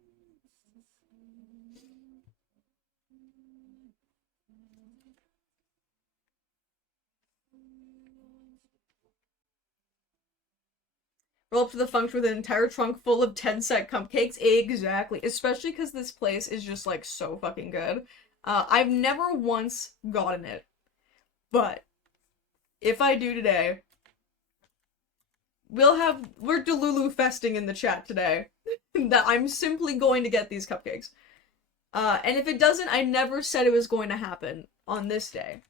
Roll up to the function with an entire trunk full of 10-cent cupcakes. Exactly. Especially because this place is just, like, so fucking good. I've never once gotten it. But, if I do today, we're Delulu festing in the chat today. That I'm simply going to get these cupcakes. And if it doesn't, I never said it was going to happen on this day.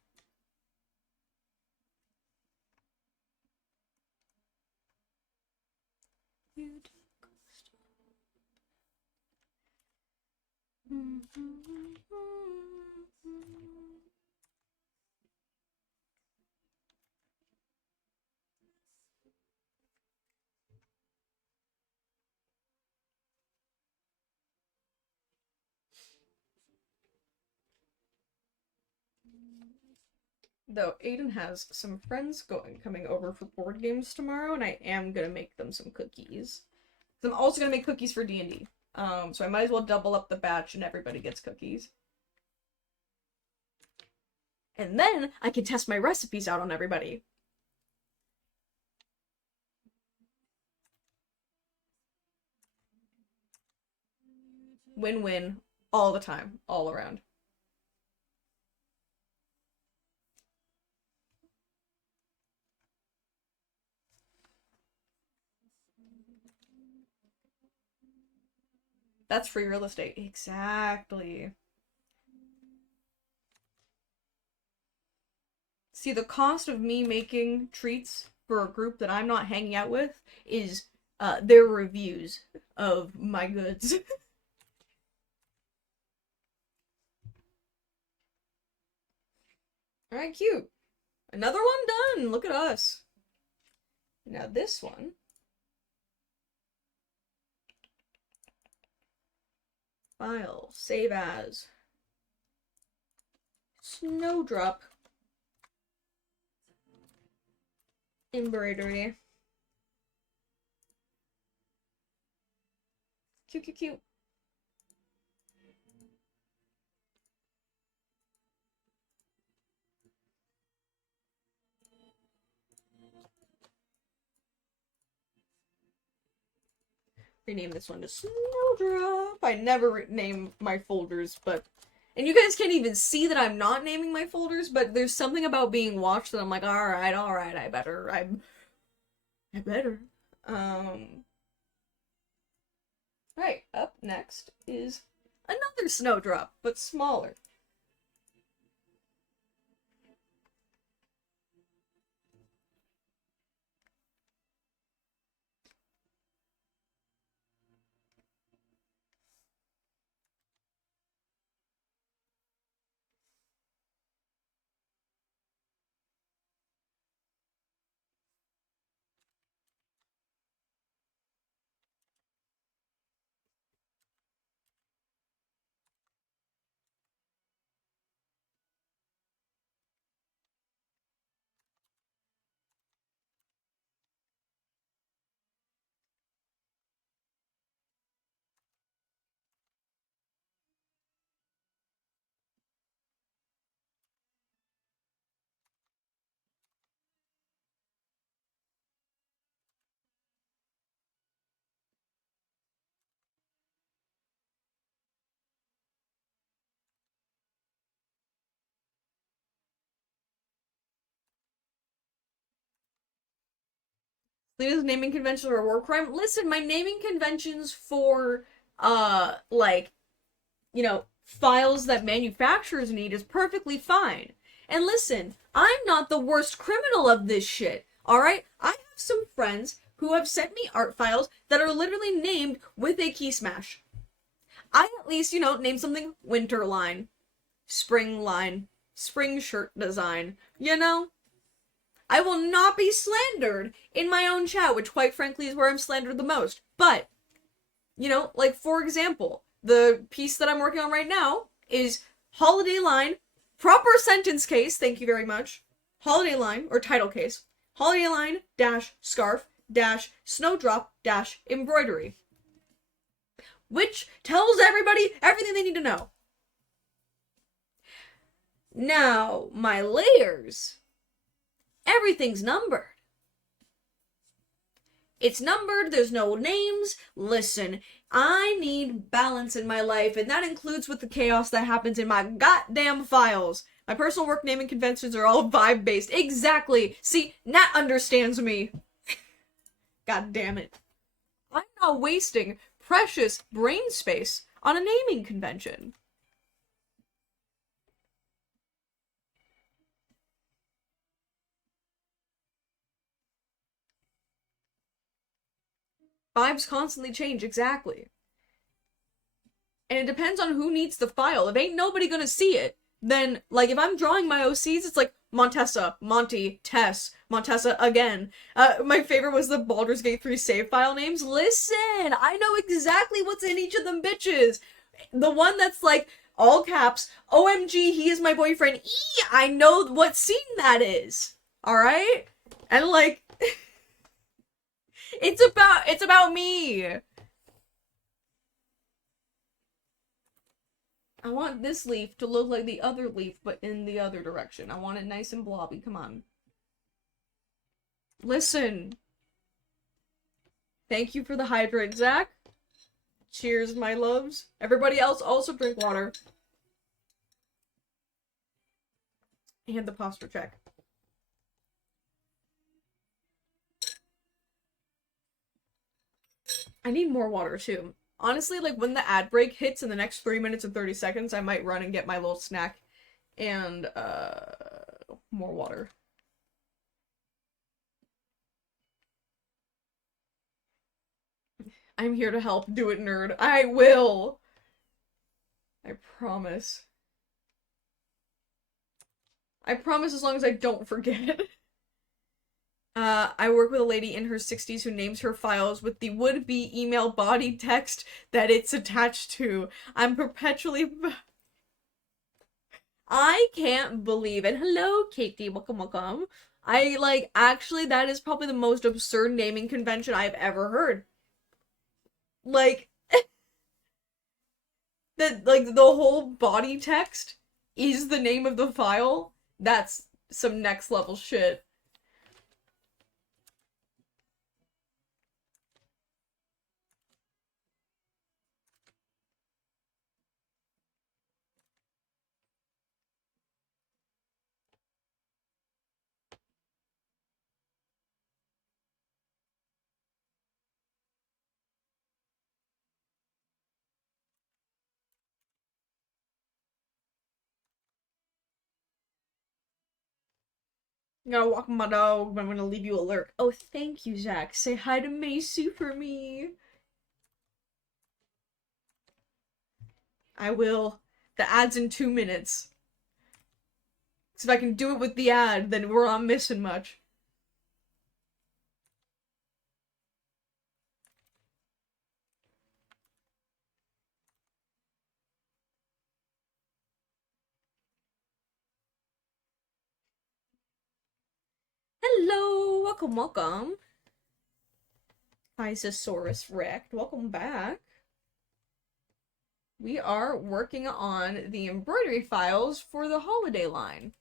Though Aiden has some friends coming over for board games tomorrow, and I am gonna make them some cookies. So I'm also gonna make cookies for D&D. So I might as well double up the batch and everybody gets cookies. And then I can test my recipes out on everybody. Win-win all the time, all around. That's free real estate. Exactly. See, the cost of me making treats for a group that I'm not hanging out with is their reviews of my goods. Alright, cute. Another one done! Look at us. Now this one. File. Save as. Snowdrop. Embroidery. Cute, cute, cute. Rename this one to Snowdrop. I never name my folders, but... And you guys can't even see that I'm not naming my folders, but there's something about being watched that I'm like, alright, I better. Right, up next is another Snowdrop, but smaller. Lena's naming conventions are a war crime. Listen, my naming conventions for, like, you know, files that manufacturers need is perfectly fine. And listen, I'm not the worst criminal of this shit, alright? I have some friends who have sent me art files that are literally named with a key smash. I at least, you know, name something winter line, spring shirt design, you know? I will not be slandered in my own chat, which quite frankly is where I'm slandered the most. But, you know, like for example, the piece that I'm working on right now is holiday line, proper sentence case, thank you very much, holiday line, or title case, holiday line dash scarf dash snowdrop dash embroidery. Which tells everybody everything they need to know. Now, my layers, everything's numbered. It's numbered, there's no names. Listen, I need balance in my life, and that includes with the chaos that happens in my goddamn files. My personal work naming conventions are all vibe-based. Exactly. See, Nat understands me. God damn it. I'm not wasting precious brain space on a naming convention. Vibes constantly change, exactly. And it depends on who needs the file. If ain't nobody gonna see it, then, like, if I'm drawing my OCs, it's like Montessa, Monty, Tess, Montessa again. My favorite was the Baldur's Gate 3 save file names. Listen, I know exactly what's in each of them bitches. The one that's like, all caps, OMG, he is my boyfriend. I know what scene that is. Alright? And like, it's about me. I want this leaf to look like the other leaf, but in the other direction. I want it nice and blobby. Come on. Listen. Thank you for the hydrate, Zach. Cheers, my loves. Everybody else also drink water. And the posture check. I need more water, too. Honestly, like, when the ad break hits in the next 3 minutes and 30 seconds, I might run and get my little snack and, more water. I'm here to help. Do it, nerd. I will! I promise. I promise as long as I don't forget. I work with a lady in her 60s who names her files with the would-be email body text that it's attached to. I'm perpetually... I can't believe it. Hello, Katie. Welcome. Actually, that is probably the most absurd naming convention I've ever heard. Like, the whole body text is the name of the file. That's some next level shit. I'm gonna walk my dog, but I'm gonna leave you alert. Oh, thank you, Zach. Say hi to Macy for me. I will. The ad's in 2 minutes. Because if I can do it with the ad, then we're not missing much. Hello! Welcome. Isosaurus Rex, welcome back. We are working on the embroidery files for the holiday line.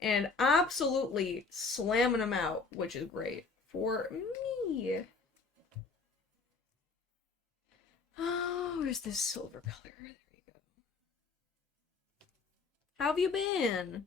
And absolutely slamming them out, which is great for me. Oh, where's this silver color? There we go. How have you been?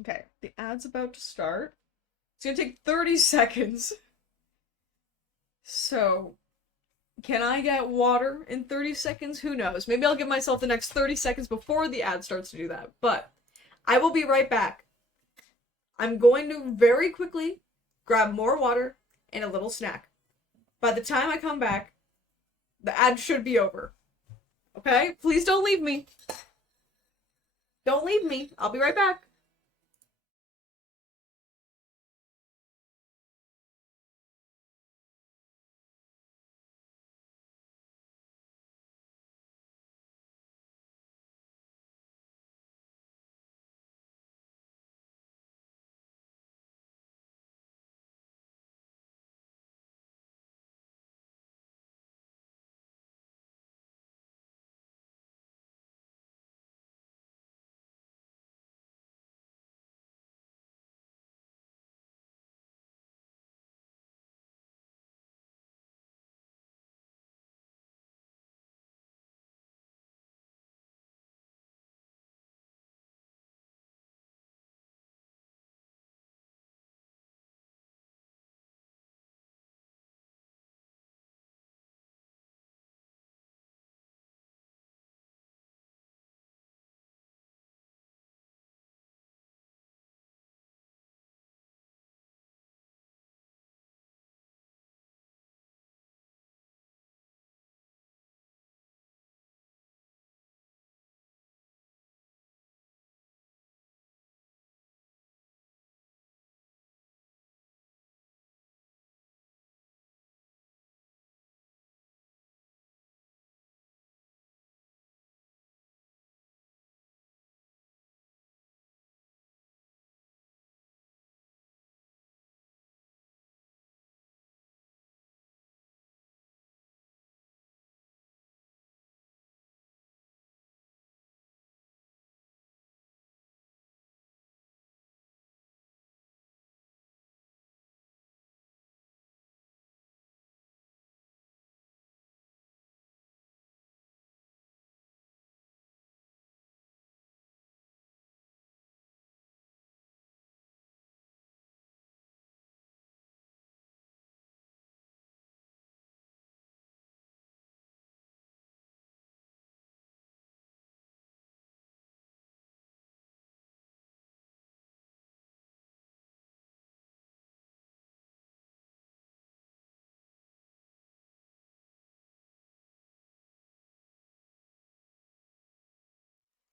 Okay, the ad's about to start. It's gonna take 30 seconds. So, can I get water in 30 seconds? Who knows? Maybe I'll give myself the next 30 seconds before the ad starts to do that. But, I will be right back. I'm going to very quickly grab more water and a little snack. By the time I come back, the ad should be over. Okay? Please don't leave me. Don't leave me. I'll be right back.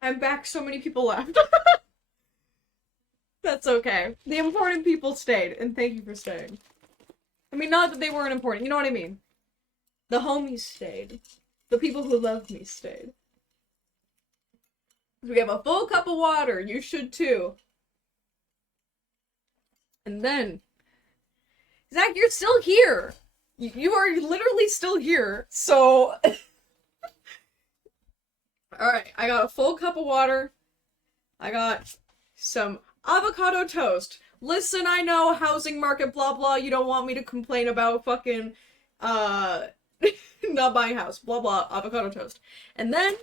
I'm back, so many people left. That's okay. The important people stayed, and thank you for staying. I mean, not that they weren't important, you know what I mean? The homies stayed. The people who loved me stayed. We have a full cup of water, you should too. And then, Zach, you're still here. You are literally still here, so... Alright, I got a full cup of water. I got some avocado toast. Listen, I know, housing market, blah blah, you don't want me to complain about fucking, not buying a house, blah blah, avocado toast. And then,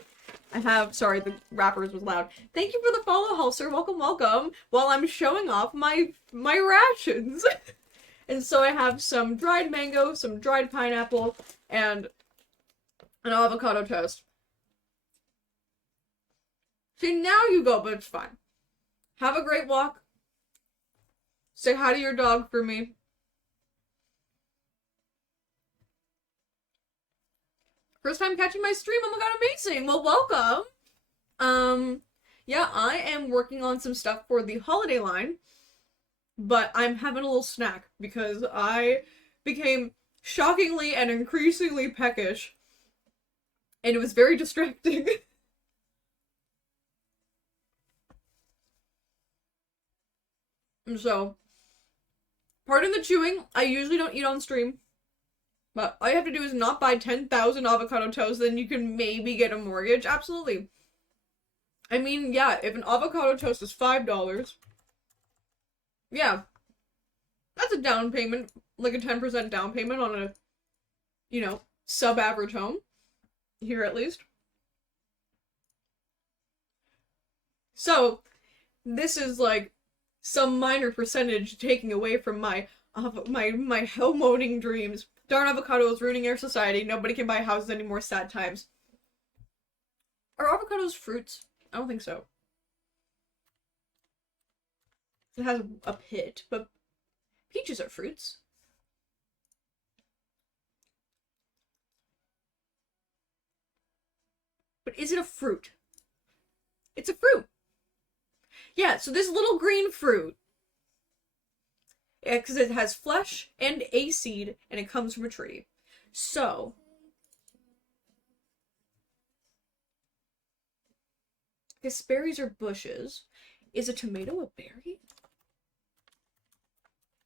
I have, sorry, the wrappers was loud. Thank you for the follow, Hulser, welcome, welcome, while I'm showing off my rations. And so I have some dried mango, some dried pineapple, and an avocado toast. See, now you go, but it's fine. Have a great walk. Say hi to your dog for me. First time catching my stream, oh my god, amazing! Well, welcome! Yeah, I am working on some stuff for the holiday line, but I'm having a little snack because I became shockingly and increasingly peckish, and it was very distracting. And so, pardon the chewing, I usually don't eat on stream, but all you have to do is not buy 10,000 avocado toast, then you can maybe get a mortgage. Absolutely. I mean, yeah, if an avocado toast is $5, yeah, that's a down payment, like a 10% down payment on a, you know, sub-average home, here at least. So, this is like some minor percentage taking away from my homeowning dreams. Darn avocados ruining our society. Nobody can buy houses anymore. Sad times. Are avocados fruits? I don't think so. It has a pit, but peaches are fruits. But is it a fruit? It's a fruit. Yeah, so this little green fruit, because it has flesh and a seed, and it comes from a tree. So, because berries are bushes, is a tomato a berry?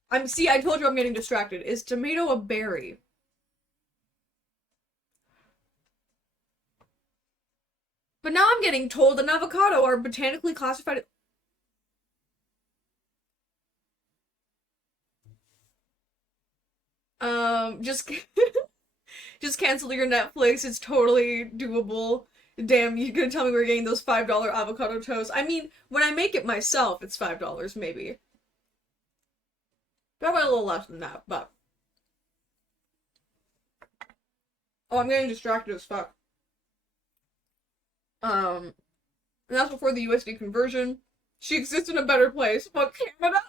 I told you I'm getting distracted. Is tomato a berry? But now I'm getting told an avocado are botanically classified. Just just cancel your Netflix. It's totally doable. Damn, you gonna tell me we're getting those $5 avocado toast? I mean, when I make it myself, it's $5 maybe. Probably a little less than that, but oh, I'm getting distracted as fuck. And that's before the USD conversion. She exists in a better place, but Canada.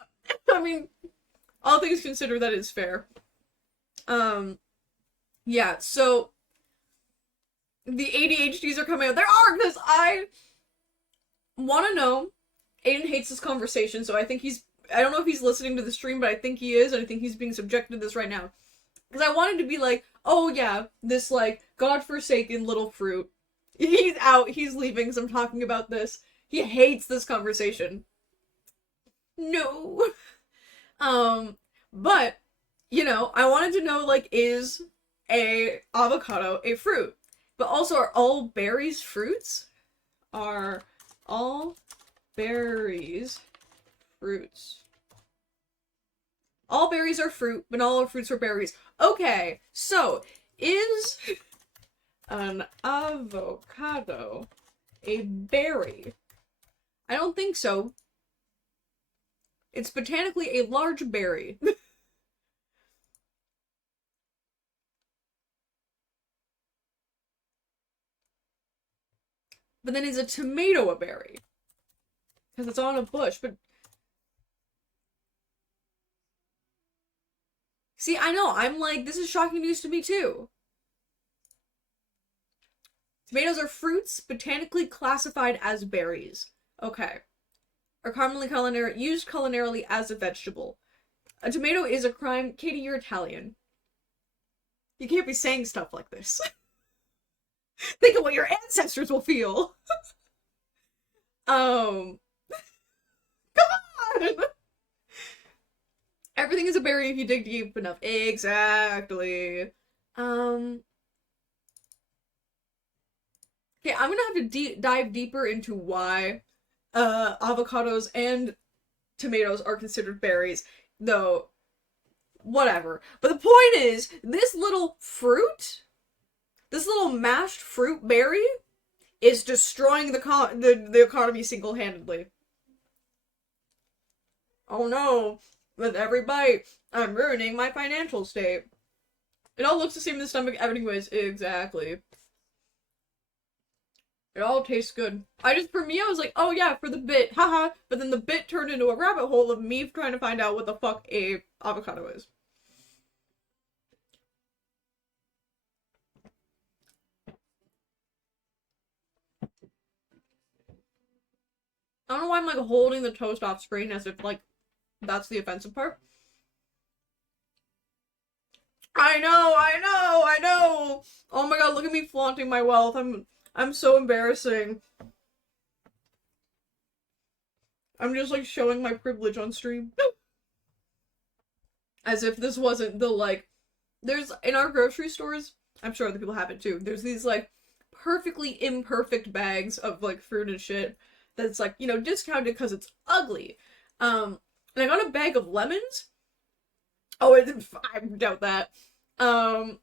I mean, all things considered, that is fair. Yeah, so the ADHDs are coming out. There are, because I want to know. Aiden hates this conversation, so I think I don't know if he's listening to the stream, but I think he is, and I think he's being subjected to this right now. Because I wanted to be like, oh yeah, this, like, godforsaken little fruit. He's out, he's leaving, so I'm talking about this. He hates this conversation. No. But, you know, I wanted to know, like, is a avocado a fruit? But also, are all berries fruits? Are all berries fruits? All berries are fruit, but not all fruits are berries. Okay, so, is an avocado a berry? I don't think so. It's botanically a large berry. But then is a tomato a berry? Because it's on a bush, but... See, I know, I'm like, this is shocking news to me too. Tomatoes are fruits botanically classified as berries. Okay. Are commonly used culinarily as a vegetable. A tomato is a crime. Katie, you're Italian. You can't be saying stuff like this. Think of what your ancestors will feel. Come on! Everything is a berry if you dig deep enough. Exactly. Okay, I'm gonna have to dive deeper into why avocados and tomatoes are considered berries, though whatever. But the point is, this little fruit, this little mashed fruit berry, is destroying the economy single-handedly. Oh no, with every bite, I'm ruining my financial state. It all looks the same in the stomach anyways, exactly. It all tastes good. For me, I was like, oh yeah, for the bit, haha. But then the bit turned into a rabbit hole of me trying to find out what the fuck a avocado is. I don't know why I'm like holding the toast off screen as if like that's the offensive part. I know. Oh my god, look at me flaunting my wealth. I'm so embarrassing. I'm just like showing my privilege on stream. As if this wasn't the like there's in our grocery stores, I'm sure other people have it too. There's these like perfectly imperfect bags of like fruit and shit that's like, you know, discounted because it's ugly. And I got a bag of lemons. Oh, I doubt that. Doubt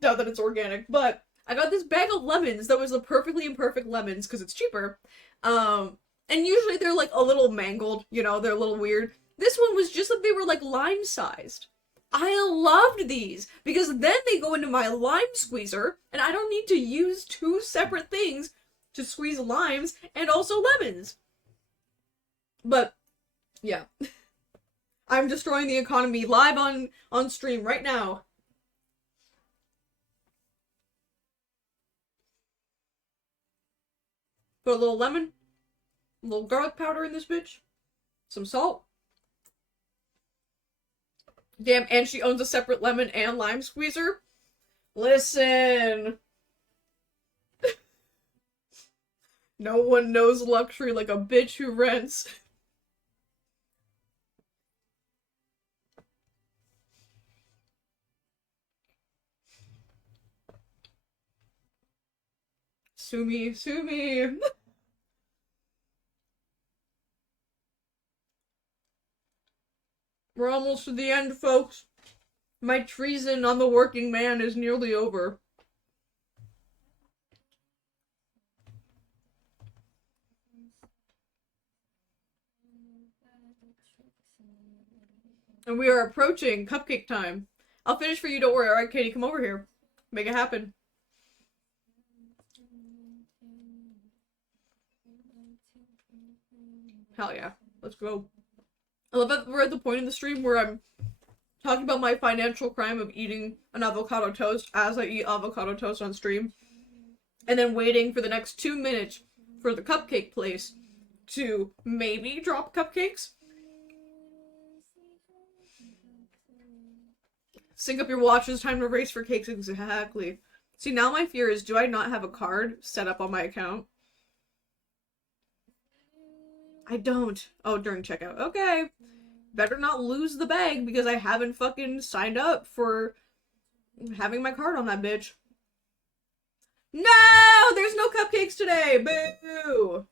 that it's organic, but I got this bag of lemons that was the perfectly imperfect lemons because it's cheaper. And usually they're like a little mangled, you know, they're a little weird. This one was just like they were like lime sized. I loved these because then they go into my lime squeezer and I don't need to use two separate things to squeeze limes and also lemons. But yeah. I'm destroying the economy live on stream right now. Put a little lemon, a little garlic powder in this bitch, some salt. Damn, and she owns a separate lemon and lime squeezer. Listen. No one knows luxury like a bitch who rents. Sue me, sue me. We're almost to the end, folks. My treason on the working man is nearly over. And we are approaching cupcake time. I'll finish for you, don't worry. Alright, Katie, come over here. Make it happen. Hell yeah. Let's go. I love that we're at the point in the stream where I'm talking about my financial crime of eating an avocado toast as I eat avocado toast on stream. And then waiting for the next 2 minutes for the cupcake place to maybe drop cupcakes. Sync up your watches, time to race for cakes. Exactly. See, now my fear is, do I not have a card set up on my account? I don't. Oh, during checkout. Okay. Better not lose the bag because I haven't fucking signed up for having my card on that bitch. No! There's no cupcakes today! Boo!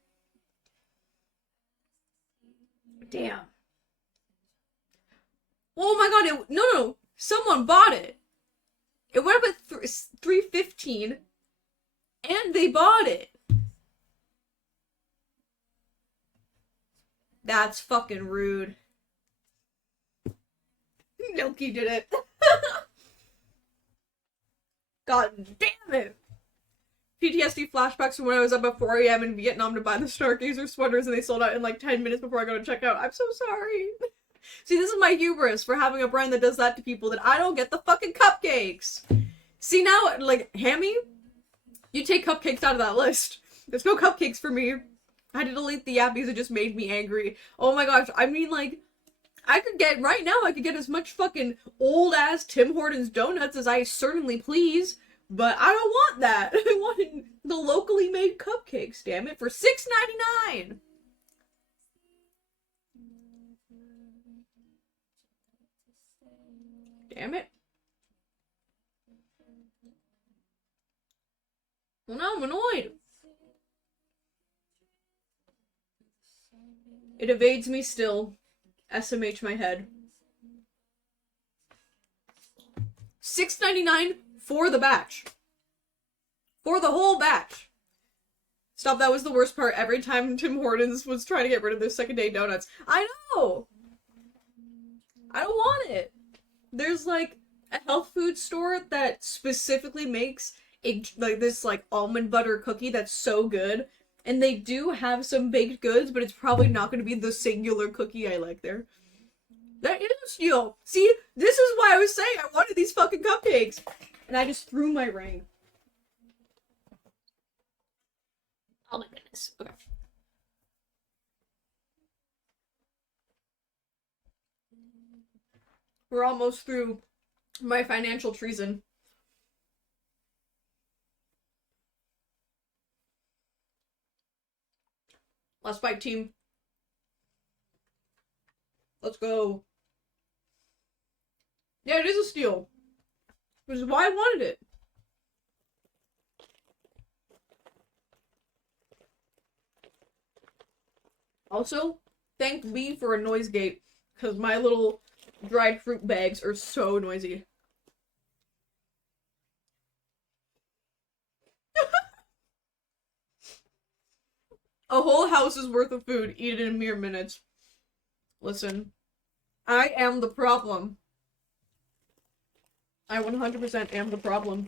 Damn. Oh my god, no. Someone bought it. It went up at $3.15 and they bought it. That's fucking rude. Noki did it. God damn it. PTSD flashbacks from when I was up at 4 a.m. in Vietnam to buy the Stargazer sweaters and they sold out in like 10 minutes before I go to check out. I'm so sorry. See, this is my hubris for having a brand that does that to people, that I don't get the fucking cupcakes. See now, like, Hammy? You take cupcakes out of that list. There's no cupcakes for me. I had to delete the app because it just made me angry. Oh my gosh, I mean, like, right now, I could get as much fucking old-ass Tim Hortons donuts as I certainly please, but I don't want that. I want the locally made cupcakes, damn it, for $6.99. Damn it. Well, now I'm annoyed. It evades me still. SMH my head. $6.99 for the batch. For the whole batch. Stop, that was the worst part. Every time Tim Hortons was trying to get rid of their second-day donuts. I know! I don't want it. There's, like, a health food store that specifically makes this almond butter cookie that's so good. And they do have some baked goods, but it's probably not going to be the singular cookie I like there. That is a steal. See, this is why I was saying I wanted these fucking cupcakes. And I just threw my ring. Oh my goodness. Okay. We're almost through my financial treason. Last bite, team. Let's go. Yeah, it is a steal. Which is why I wanted it. Also, thank me for a noise gate, because my little dried fruit bags are so noisy. A whole house's worth of food eaten in mere minutes. Listen, I am the problem. I 100% am the problem.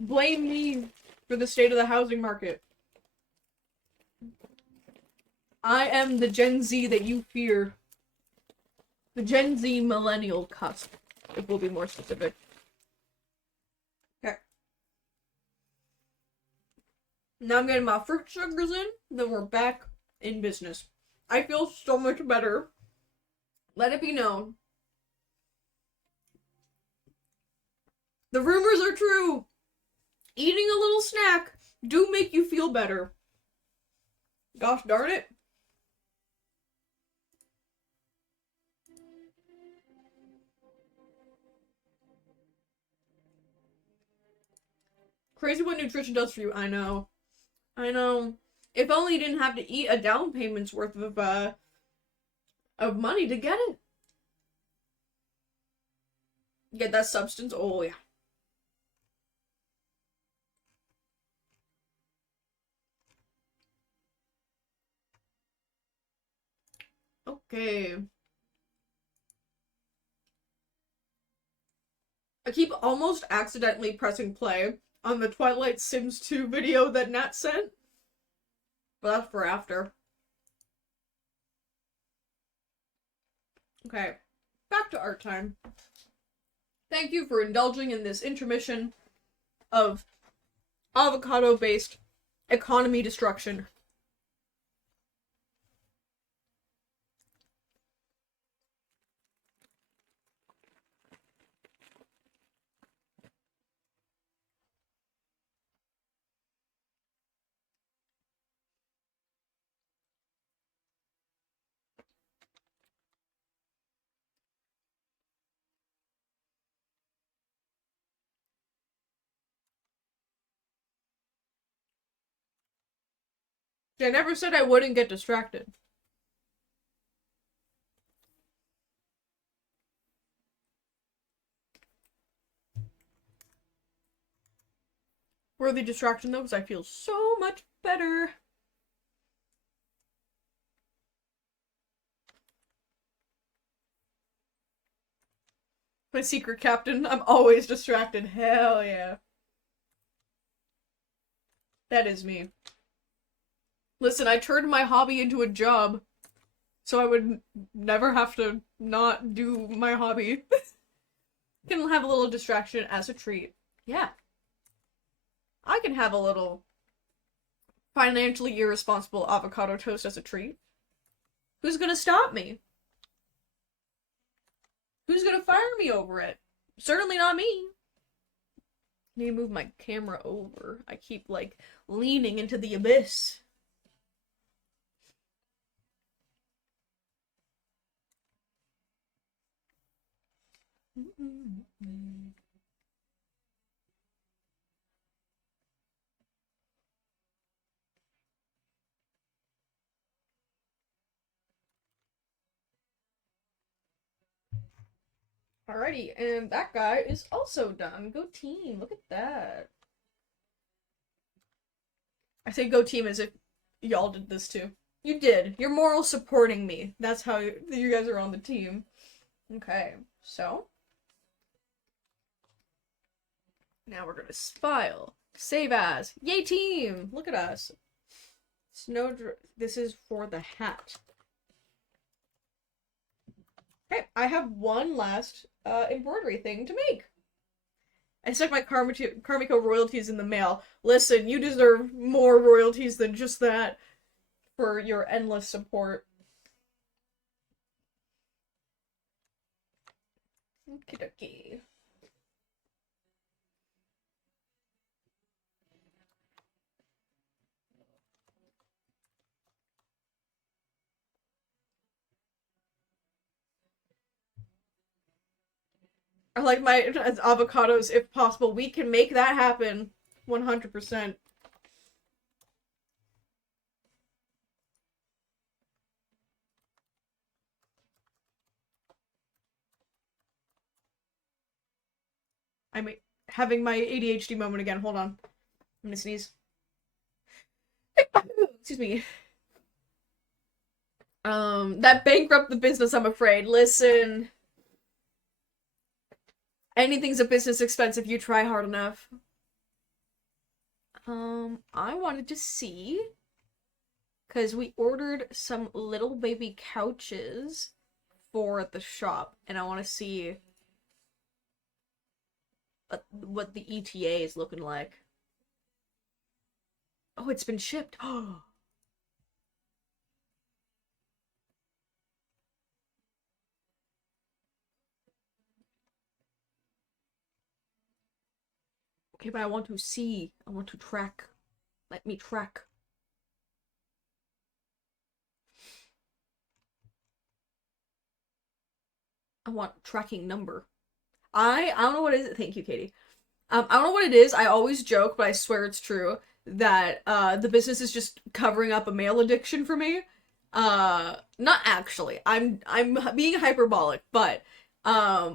Blame me for the state of the housing market. I am the Gen Z that you fear. The Gen Z millennial cusp, if we'll be more specific. Okay. Now I'm getting my fruit sugars in, then we're back in business. I feel so much better. Let it be known. The rumors are true. Eating a little snack do make you feel better. Gosh darn it. Crazy what nutrition does for you. I know. I know. If only you didn't have to eat a down payment's worth of money to get it. Get that substance. Oh, yeah. Okay. I keep almost accidentally pressing play on the Twilight Sims 2 video that Nat sent. But that's for after. Okay. Back to art time. Thank you for indulging in this intermission of avocado-based economy destruction. I never said I wouldn't get distracted. Worthy distraction though, because I feel so much better. My secret captain, I'm always distracted. Hell yeah. That is me. Listen, I turned my hobby into a job, so I would never have to not do my hobby. Can have a little distraction as a treat. Yeah. I can have a little financially irresponsible avocado toast as a treat. Who's gonna stop me? Who's gonna fire me over it? Certainly not me. I need to move my camera over. I keep, like, leaning into the abyss. Alrighty, and that guy is also done. Go team, look at that. I say go team as if y'all did this too. You did. You're moral supporting me. That's how you guys are on the team. Okay, so. Now we're gonna file. Save as. Yay team! Look at us. This is for the hat. Okay, I have one last embroidery thing to make. I stuck my Karmiko royalties in the mail. Listen, you deserve more royalties than just that for your endless support. Okie dokie. I like my avocados if possible. We can make that happen. 100%. I'm having my ADHD moment again. Hold on. I'm gonna sneeze. Excuse me. That bankrupt the business, I'm afraid. Listen. Anything's a business expense if you try hard enough. I wanted to see, because we ordered some little baby couches for the shop, and I want to see what the ETA is looking like. Oh, it's been shipped. Oh. Okay, but I want to see. I want to track. Let me track. I want tracking number. I don't know what it is. Thank you, Katie. I don't know what it is. I always joke, but I swear it's true, that the business is just covering up a mail addiction for me. Not actually. I'm being hyperbolic, but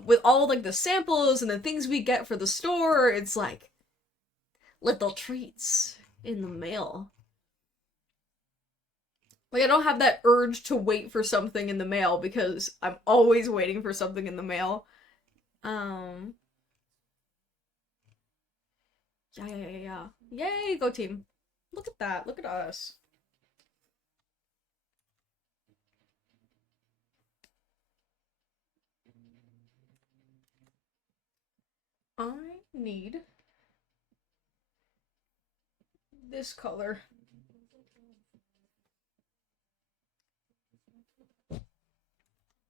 with all like the samples and the things we get for the store, it's like little treats in the mail. Like, I don't have that urge to wait for something in the mail because I'm always waiting for something in the mail. Um, yeah. Yay, go team. Look at that. Look at us. I need this color.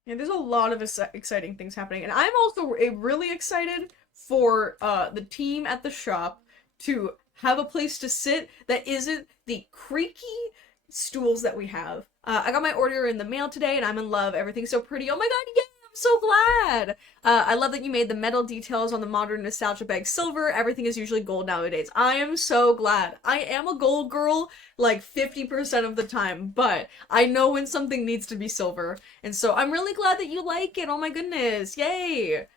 Yeah, there's a lot of exciting things happening, and I'm also really excited for the team at the shop to have a place to sit that isn't the creaky stools that we have. I got my order in the mail today, and I'm in love. Everything's so pretty. Oh my god, yeah! I'm so glad! I love that you made the metal details on the modern nostalgia bag silver. Everything is usually gold nowadays. I am so glad. I am a gold girl like 50% of the time, but I know when something needs to be silver. And so I'm really glad that you like it. Oh my goodness. Yay!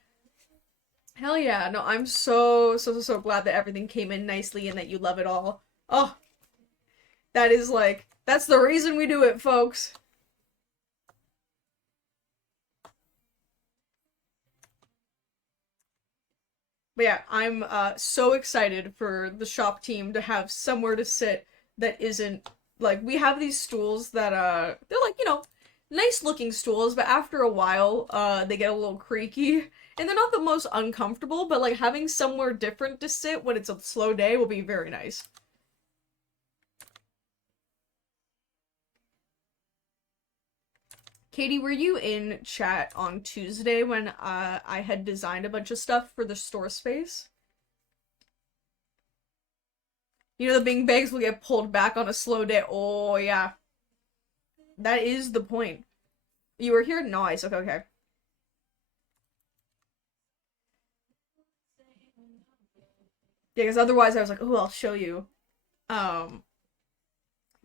Hell yeah. No, I'm so glad that everything came in nicely and that you love it all. Oh, that is like, that's the reason we do it, folks. But yeah, I'm so excited for the shop team to have somewhere to sit that isn't like, we have these stools that they're like, nice looking stools, but after a while, they get a little creaky. And they're not the most uncomfortable, but like having somewhere different to sit when it's a slow day will be very nice. Katie, were you in chat on Tuesday when I had designed a bunch of stuff for the store space? You know, the bing bags will get pulled back on a slow day. Oh, yeah. That is the point. You were here? Nice. Okay, okay. Yeah, because otherwise I was like, oh, I'll show you. Um,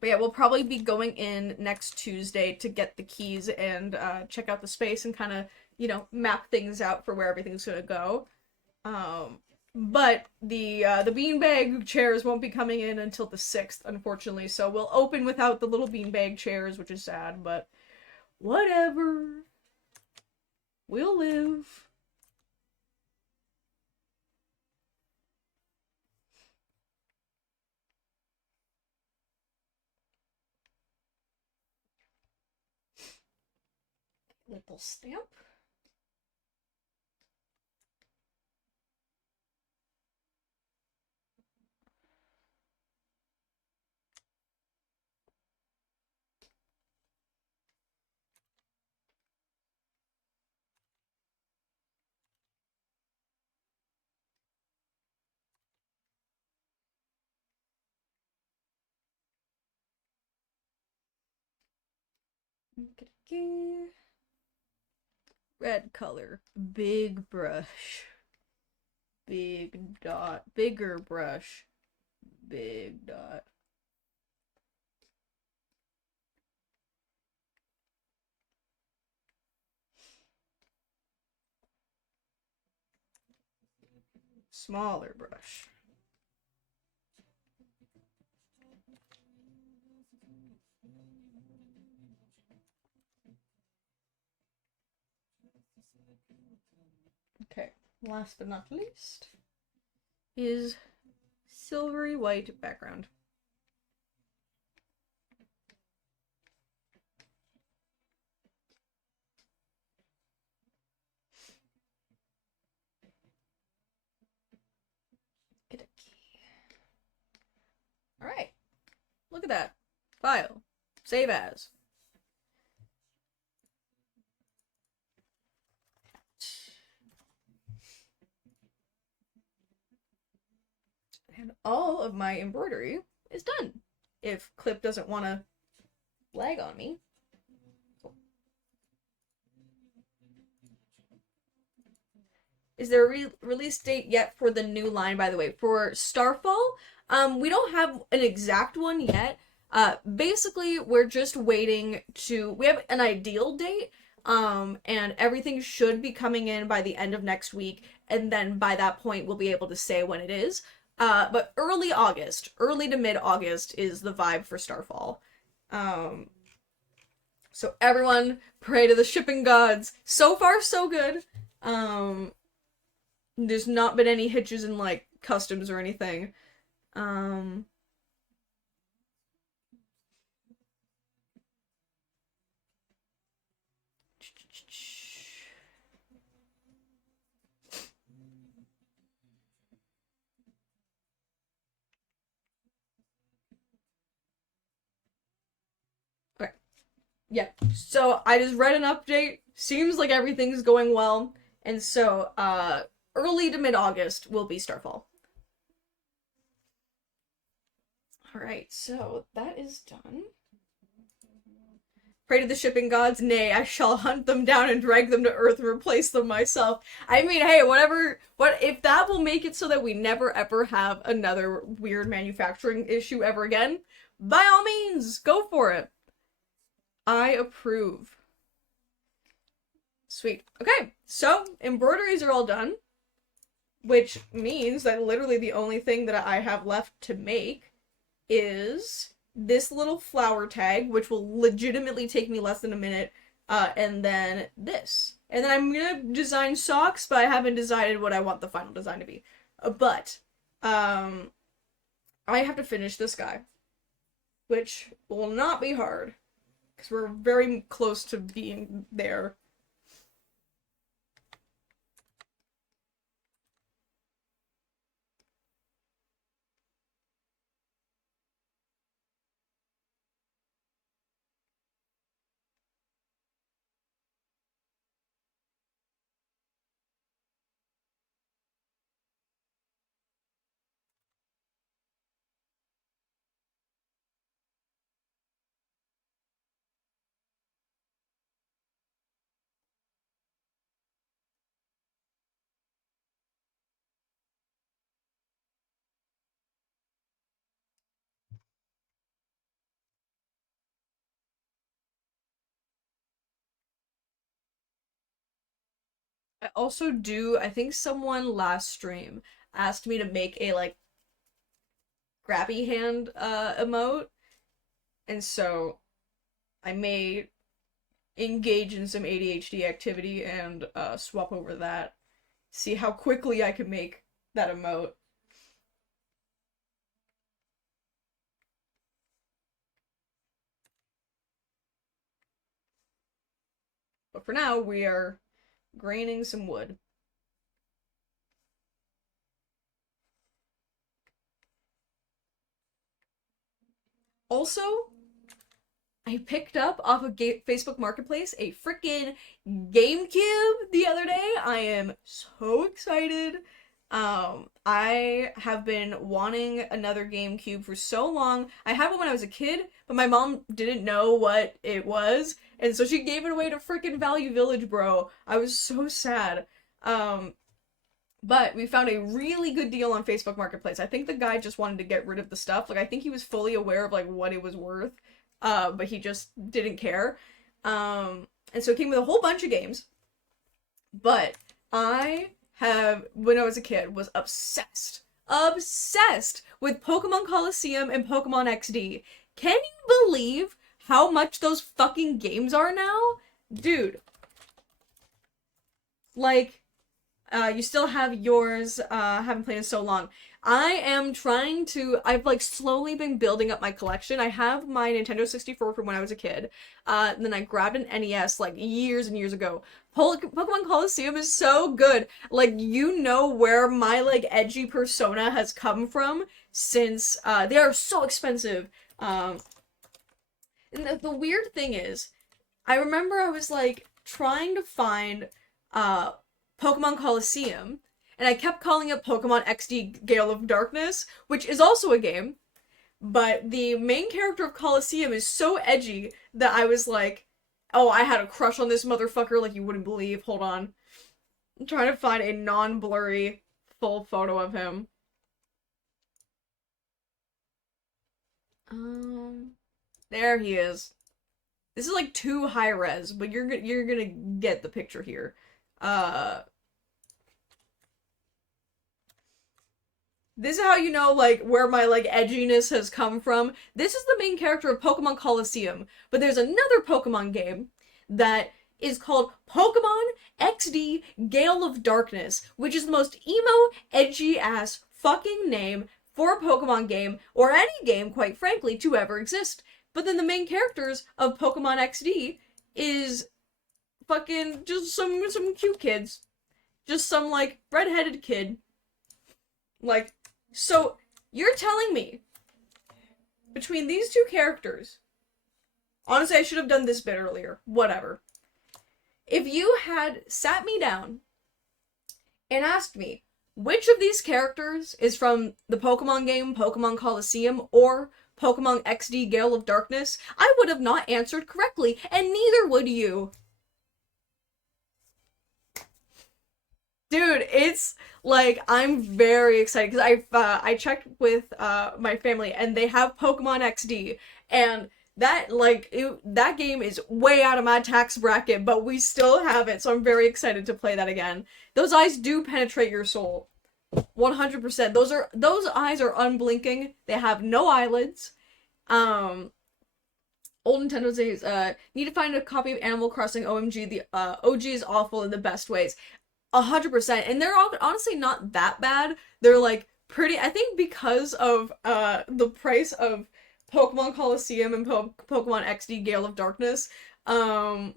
but yeah, we'll probably be going in next Tuesday to get the keys and check out the space and kind of, you know, map things out for where everything's gonna go. Um, but the beanbag chairs won't be coming in until the 6th, unfortunately. So we'll open without the little beanbag chairs, which is sad, but whatever. We'll live. Little stamp. Red color. Big brush. Big dot. Bigger brush. Big dot. Smaller brush. Okay, last but not least is silvery white background. Get a key. Alright, look at that. File. Save as. And all of my embroidery is done. If Clip doesn't want to lag on me. Is there a release date yet for the new line, by the way? For Starfall, we don't have an exact one yet. Basically, we're just waiting to... We have an ideal date, and everything should be coming in by the end of next week, and then by that point, we'll be able to say when it is. But early August, early to mid-August is the vibe for Starfall. So everyone, pray to the shipping gods. So far, so good. There's not been any hitches in, like, customs or anything. Okay. Yeah. So I just read an update. Seems like everything's going well. And so, early to mid-August will be Starfall. Alright, so that is done. Pray to the shipping gods, nay, I shall hunt them down and drag them to earth and replace them myself. I mean, hey, whatever, if that will make it so that we never ever have another weird manufacturing issue ever again, by all means, go for it. I approve. Sweet. Okay, so embroideries are all done, which means that literally the only thing that I have left to make is this little flower tag, which will legitimately take me less than a minute, and then this. And then I'm gonna design socks, but I haven't decided what I want the final design to be. I have to finish this guy, which will not be hard, because we're very close to being there. I also do, I think someone last stream asked me to make a like grabby hand emote, and so I may engage in some ADHD activity and swap over that. See how quickly I can make that emote. But for now, we are graining some wood. Also, I picked up off of Facebook Marketplace a freaking GameCube the other day. I am so excited. I have been wanting another GameCube for so long. I had one when I was a kid, but my mom didn't know what it was, and so she gave it away to freaking Value Village, bro. I was so sad. But we found a really good deal on Facebook Marketplace. I think the guy just wanted to get rid of the stuff. Like, I think he was fully aware of like what it was worth, but he just didn't care. And so it came with a whole bunch of games. But I have, when I was a kid, was obsessed with Pokemon Coliseum and Pokemon XD. Can you believe how much those fucking games are now? Dude. Like, you still have yours, haven't played in so long. I am trying to, I've like slowly been building up my collection. I have my Nintendo 64 from when I was a kid. And then I grabbed an NES like years and years ago. Pokemon Coliseum is so good. Like, you know where my like edgy persona has come from since, they are so expensive. And the weird thing is, I remember I was like trying to find, Pokemon Coliseum, and I kept calling it Pokemon XD Gale of Darkness, which is also a game, but the main character of Coliseum is so edgy that I was like, oh, I had a crush on this motherfucker like you wouldn't believe. Hold on. I'm trying to find a non-blurry full photo of him. There he is. This is like too high res, but you're gonna get the picture here. This is how you know, like, where my, like, edginess has come from. This is the main character of Pokemon Coliseum, but there's another Pokemon game that is called Pokemon XD Gale of Darkness, which is the most emo, edgy-ass fucking name for a Pokemon game, or any game, quite frankly, to ever exist. But then the main characters of Pokemon XD is fucking just some cute kids. Just some, like, redheaded kid. Like, so, you're telling me, between these two characters, honestly, I should have done this bit earlier, whatever. If you had sat me down and asked me, which of these characters is from the Pokemon game, Pokemon Coliseum, or Pokemon XD Gale of Darkness, I would have not answered correctly, and neither would you. Dude, it's like, I'm very excited because I checked with my family and they have Pokemon XD, and that like that game is way out of my tax bracket, but we still have it, so I'm very excited to play that again. Those eyes do penetrate your soul. 100%. Those eyes are unblinking. They have no eyelids. Old Nintendo says, need to find a copy of Animal Crossing OMG. The OG is awful in the best ways. 100%. And they're honestly not that bad. They're like pretty, I think because of the price of Pokemon Coliseum and Pokemon XD Gale of Darkness. Um,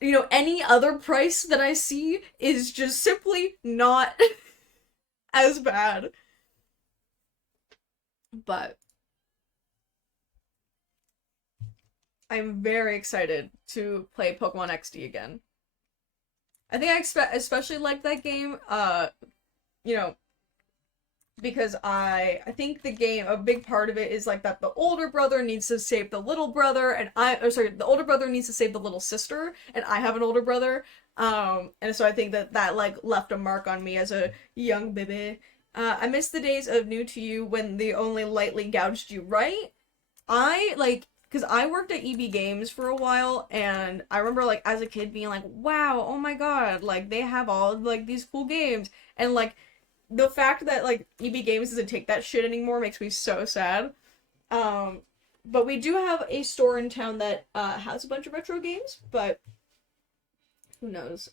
any other price that I see is just simply not as bad. But I'm very excited to play Pokemon XD again. I think I especially like that game, you know, because I think the game, a big part of it is like that the older brother needs to save the little brother, and the older brother needs to save the little sister, and I have an older brother. And so I think that like left a mark on me as a young baby. I miss the days of New to You when they only lightly gouged you, right? I like because I worked at EB Games for a while, and I remember like as a kid being like, "Wow, oh my god, like they have all of, like these cool games," and like the fact that like EB Games doesn't take that shit anymore makes me so sad. Um, but we do have a store in town that has a bunch of retro games, but who knows?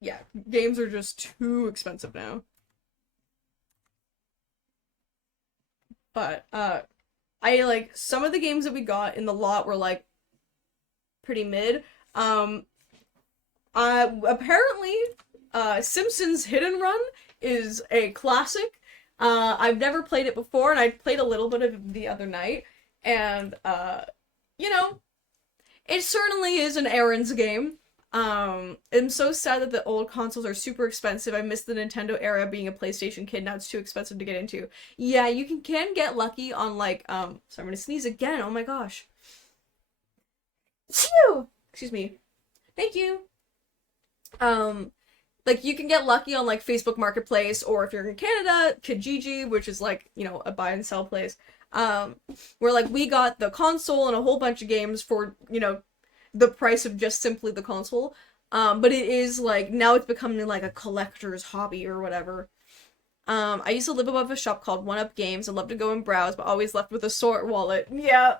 Yeah, games are just too expensive now. But I like some of the games that we got in the lot were like pretty mid. Um, apparently, Simpsons Hit and Run is a classic. I've never played it before, and I played a little bit of it the other night, and you know, it certainly is an errands game. I'm so sad that the old consoles are super expensive. I miss the Nintendo era being a PlayStation kid. Now it's too expensive to get into. Yeah, you can get lucky on like sorry, I'm gonna sneeze again. Oh my gosh. Phew! Excuse me. Thank you. Um, like you can get lucky on like Facebook Marketplace, or if you're in Canada, Kijiji, which is like, a buy and sell place. Um, where like we got the console and a whole bunch of games for, the price of just simply the console. But it is like now it's becoming like a collector's hobby or whatever. I used to live above a shop called One Up Games. I love to go and browse, but always left with a sore wallet. Yeah,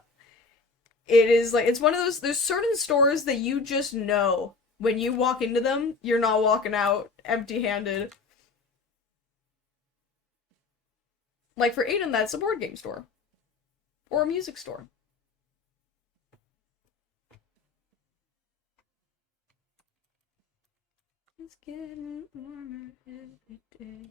it is like it's one of those. There's certain stores that you just know when you walk into them, you're not walking out empty-handed. Like for Aiden, that's a board game store or a music store. It's getting warmer every day.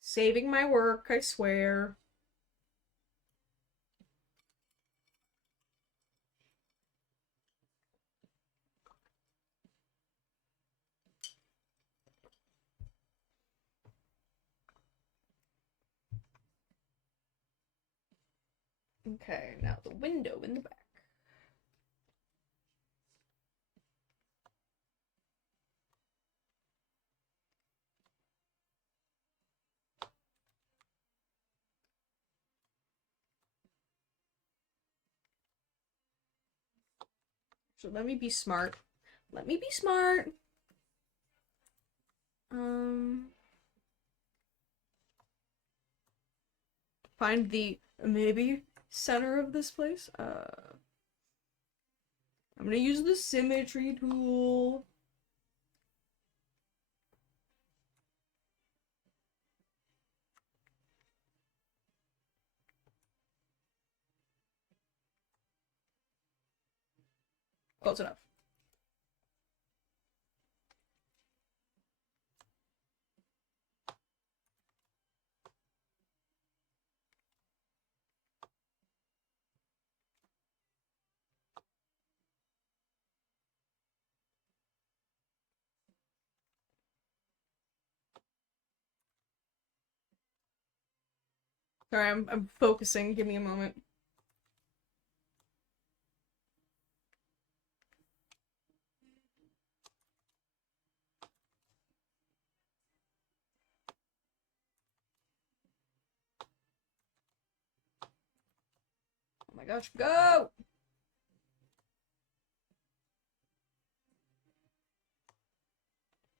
Saving my work, I swear. Okay, now the window in the back. So let me be smart. Let me be smart. Um, find the maybe center of this place. I'm gonna use the symmetry tool. Close enough. Sorry, I'm focusing. Give me a moment. gosh, go!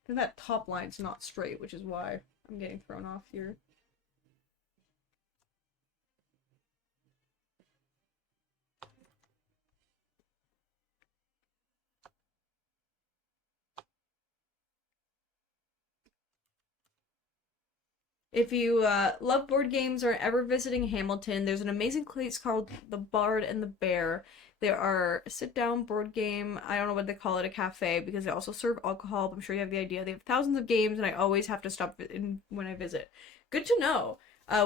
And that top line's not straight, which is why I'm getting thrown off here. If you love board games or are ever visiting Hamilton, there's an amazing place called The Bard and the Bear. There are a sit-down board game. I don't know what they call it, a cafe, because they also serve alcohol. But I'm sure you have the idea. They have thousands of games, and I always have to stop in when I visit. Good to know.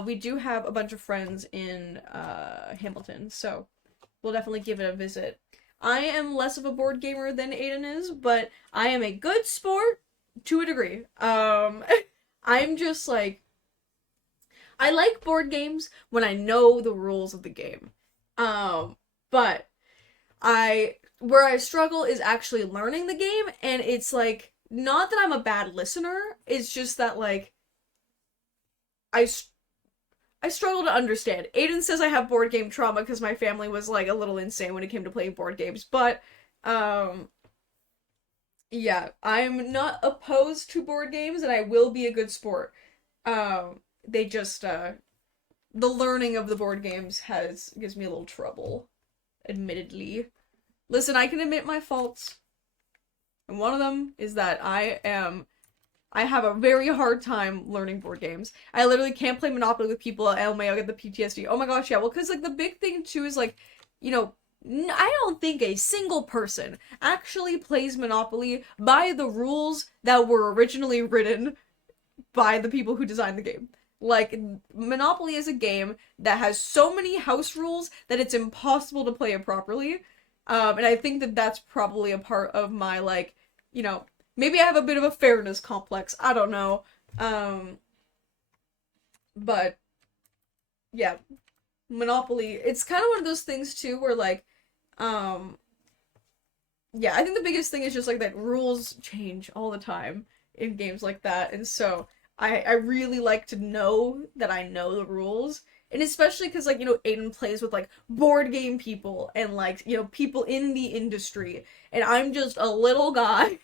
We do have a bunch of friends in Hamilton, so we'll definitely give it a visit. I am less of a board gamer than Aiden is, but I am a good sport to a degree. I'm just like I like board games when I know the rules of the game. But I where I struggle is actually learning the game, and it's like not that I'm a bad listener, it's just that like I I struggle to understand. Aiden says I have board game trauma because my family was like a little insane when it came to playing board games, but um yeah, I'm not opposed to board games and I will be a good sport. They just the learning of the board games has gives me a little trouble, admittedly. Listen, I can admit my faults. And one of them is that I have a very hard time learning board games. I literally can't play Monopoly with people. I'll get the PTSD. Oh my gosh, yeah. Well, because like the big thing too is like, you know, I don't think a single person actually plays Monopoly by the rules that were originally written by the people who designed the game. Like, Monopoly is a game that has so many house rules that it's impossible to play it properly. And I think that that's probably a part of my, like, you know, maybe I have a bit of a fairness complex. I don't know. Um, but yeah, Monopoly, it's kind of one of those things too where, like, um, yeah, I think the biggest thing is just like that rules change all the time in games like that, and so I really like to know that I know the rules, and especially because like Aiden plays with like board game people and like people in the industry, and I'm just a little guy.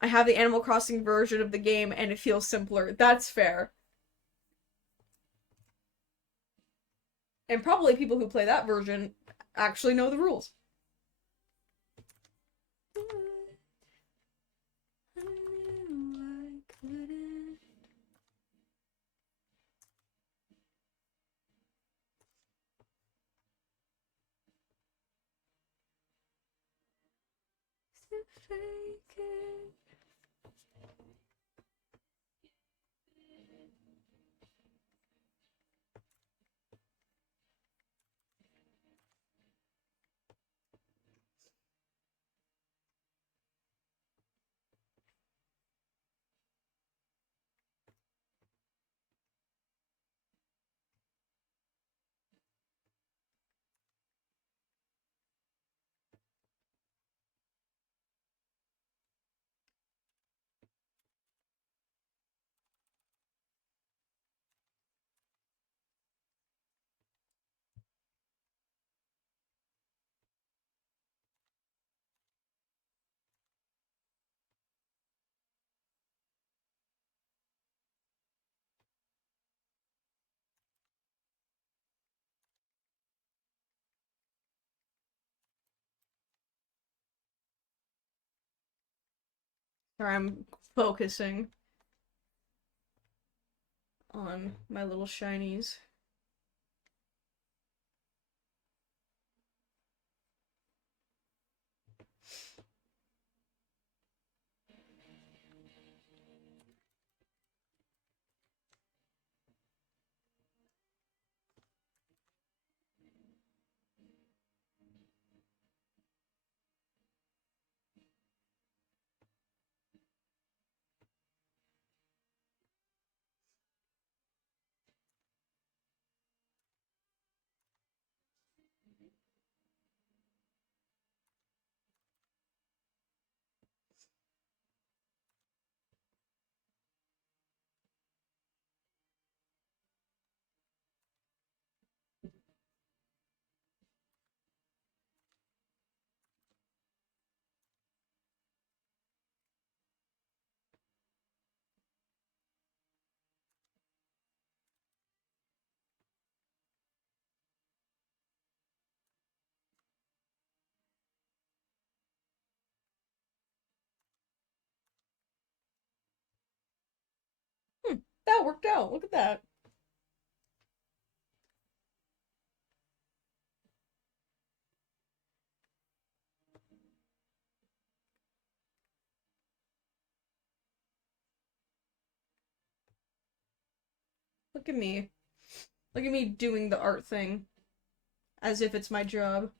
I have the Animal Crossing version of the game, and it feels simpler. That's fair, and probably people who play that version actually know the rules. Or I'm focusing on my little shinies. That worked out. Look at that. Look at me. Look at me doing the art thing. As if it's my job.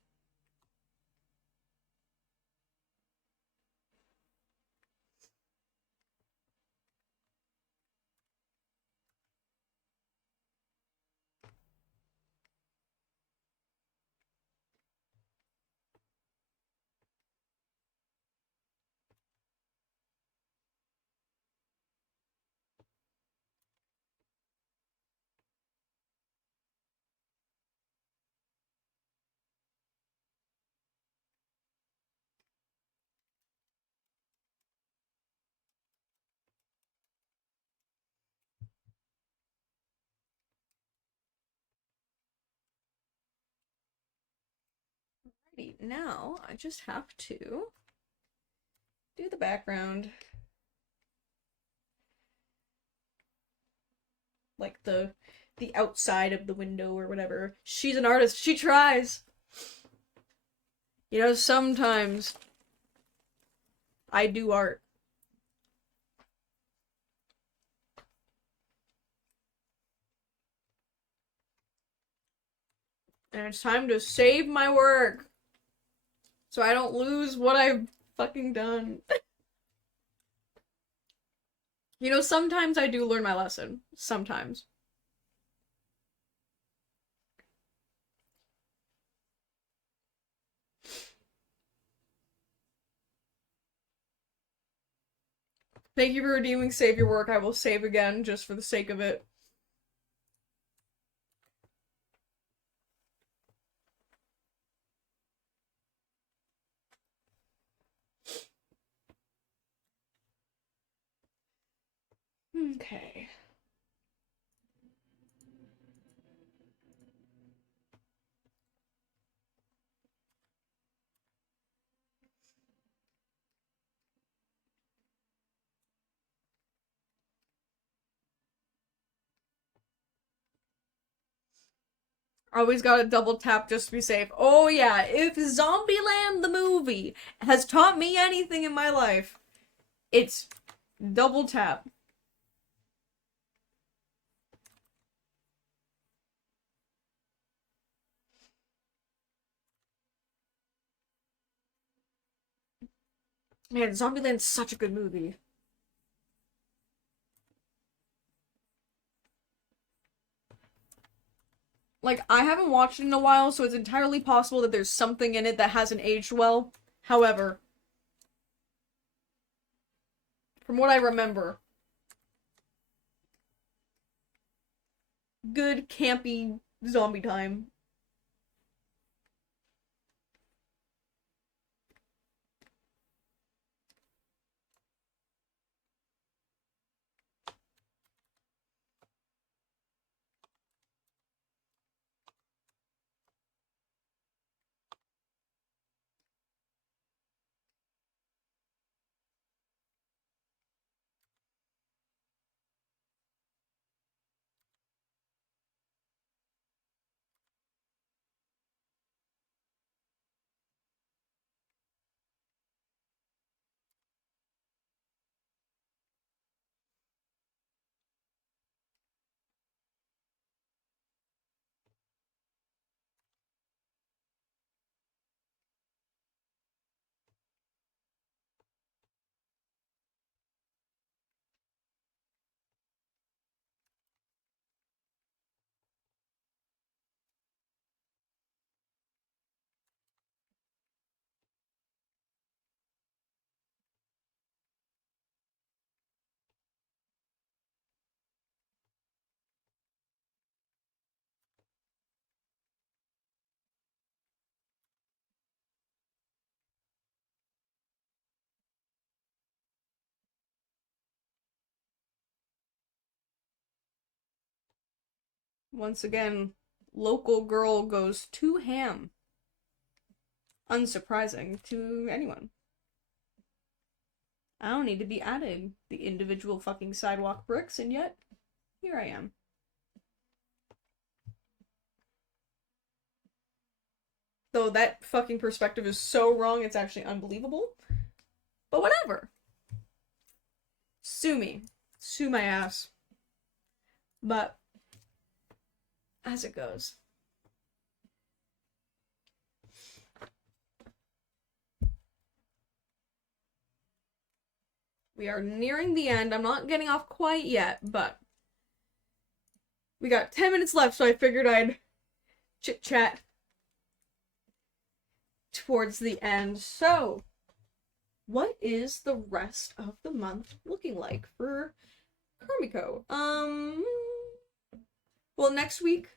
Alrighty, now I just have to do the background. Like the outside of the window or whatever. She's an artist. She tries. You know, sometimes I do art. And it's time to save my work. So I don't lose what I've fucking done. You know, sometimes I do learn my lesson. Sometimes. Thank you for redeeming Save Your Work. I will save again just for the sake of it. Okay. Always gotta double tap just to be safe. Oh yeah, if Zombieland the movie has taught me anything in my life, it's double tap. Man, Zombieland's such a good movie. Like, I haven't watched it in a while, so it's entirely possible that there's something in it that hasn't aged well. However, from what I remember, good, campy zombie time. Once again, local girl goes too ham. Unsurprising to anyone. I don't need to be adding the individual fucking sidewalk bricks, and yet here I am. Though that fucking perspective is so wrong, it's actually unbelievable. But whatever. Sue me. Sue my ass. But, as it goes. We are nearing the end. I'm not getting off quite yet, but we got 10 minutes left, so I figured I'd chit-chat towards the end. So, what is the rest of the month looking like for Karmiko? Well, next week,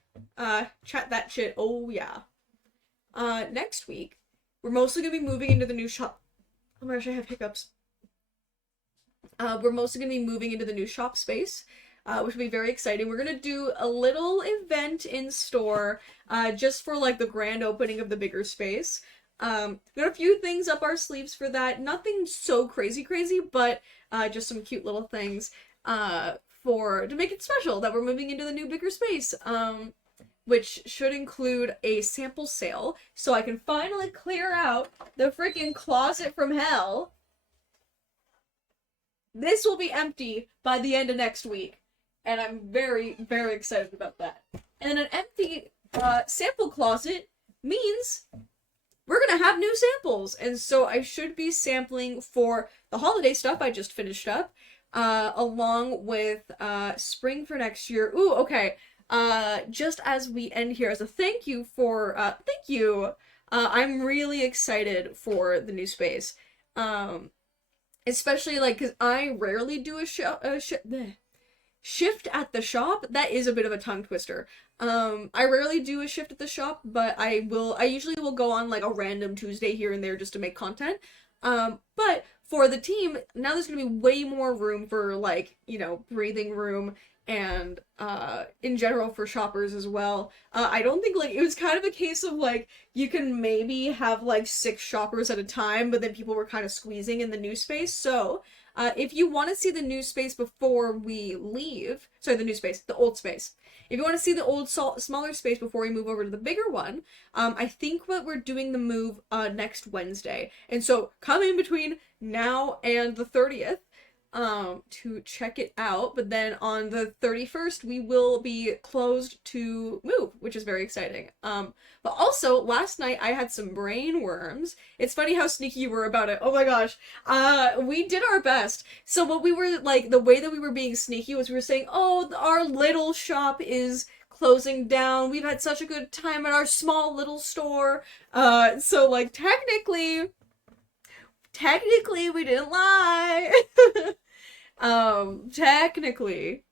chat that shit, oh yeah. Next week, we're mostly gonna be moving into the new shop. Oh my gosh, I have hiccups. We're mostly going to be moving into the new shop space, which will be very exciting. We're going to do a little event in store, just for like the grand opening of the bigger space. Got a few things up our sleeves for that. Nothing so crazy, but just some cute little things to make it special that we're moving into the new bigger space. Which should include a sample sale, so I can finally clear out the freaking closet from hell. This will be empty by the end of next week, and I'm very, very excited about that. And an empty sample closet means we're gonna have new samples, and so I should be sampling for the holiday stuff I just finished up, along with spring for next year. Ooh, okay. Just as we end here, as a thank you, I'm really excited for the new space. Especially, like, because I rarely do a shift at the shop. That is a bit of a tongue twister. I rarely do a shift at the shop, but I usually will go on, like, a random Tuesday here and there just to make content. But for the team, now there's gonna be way more room for, like, you know, breathing room, and in general for shoppers as well. I don't think, like, it was kind of a case of, like, you can maybe have, like, 6 shoppers at a time, but then people were kind of squeezing in the new space. So if you want to see the new space before we leave, sorry, the old space. If you want to see the old smaller space before we move over to the bigger one, I think that we're doing the move next Wednesday. And so come in between now and the 30th. To check it out, but then on the 31st we will be closed to move, which is very exciting. But also last night I had some brain worms. It's funny how sneaky you were about it. Oh my gosh. We did our best. So what we were, like, the way that we were being sneaky was we were saying, oh, our little shop is closing down. We've had such a good time at our small little store. So, like, technically we didn't lie. Technically,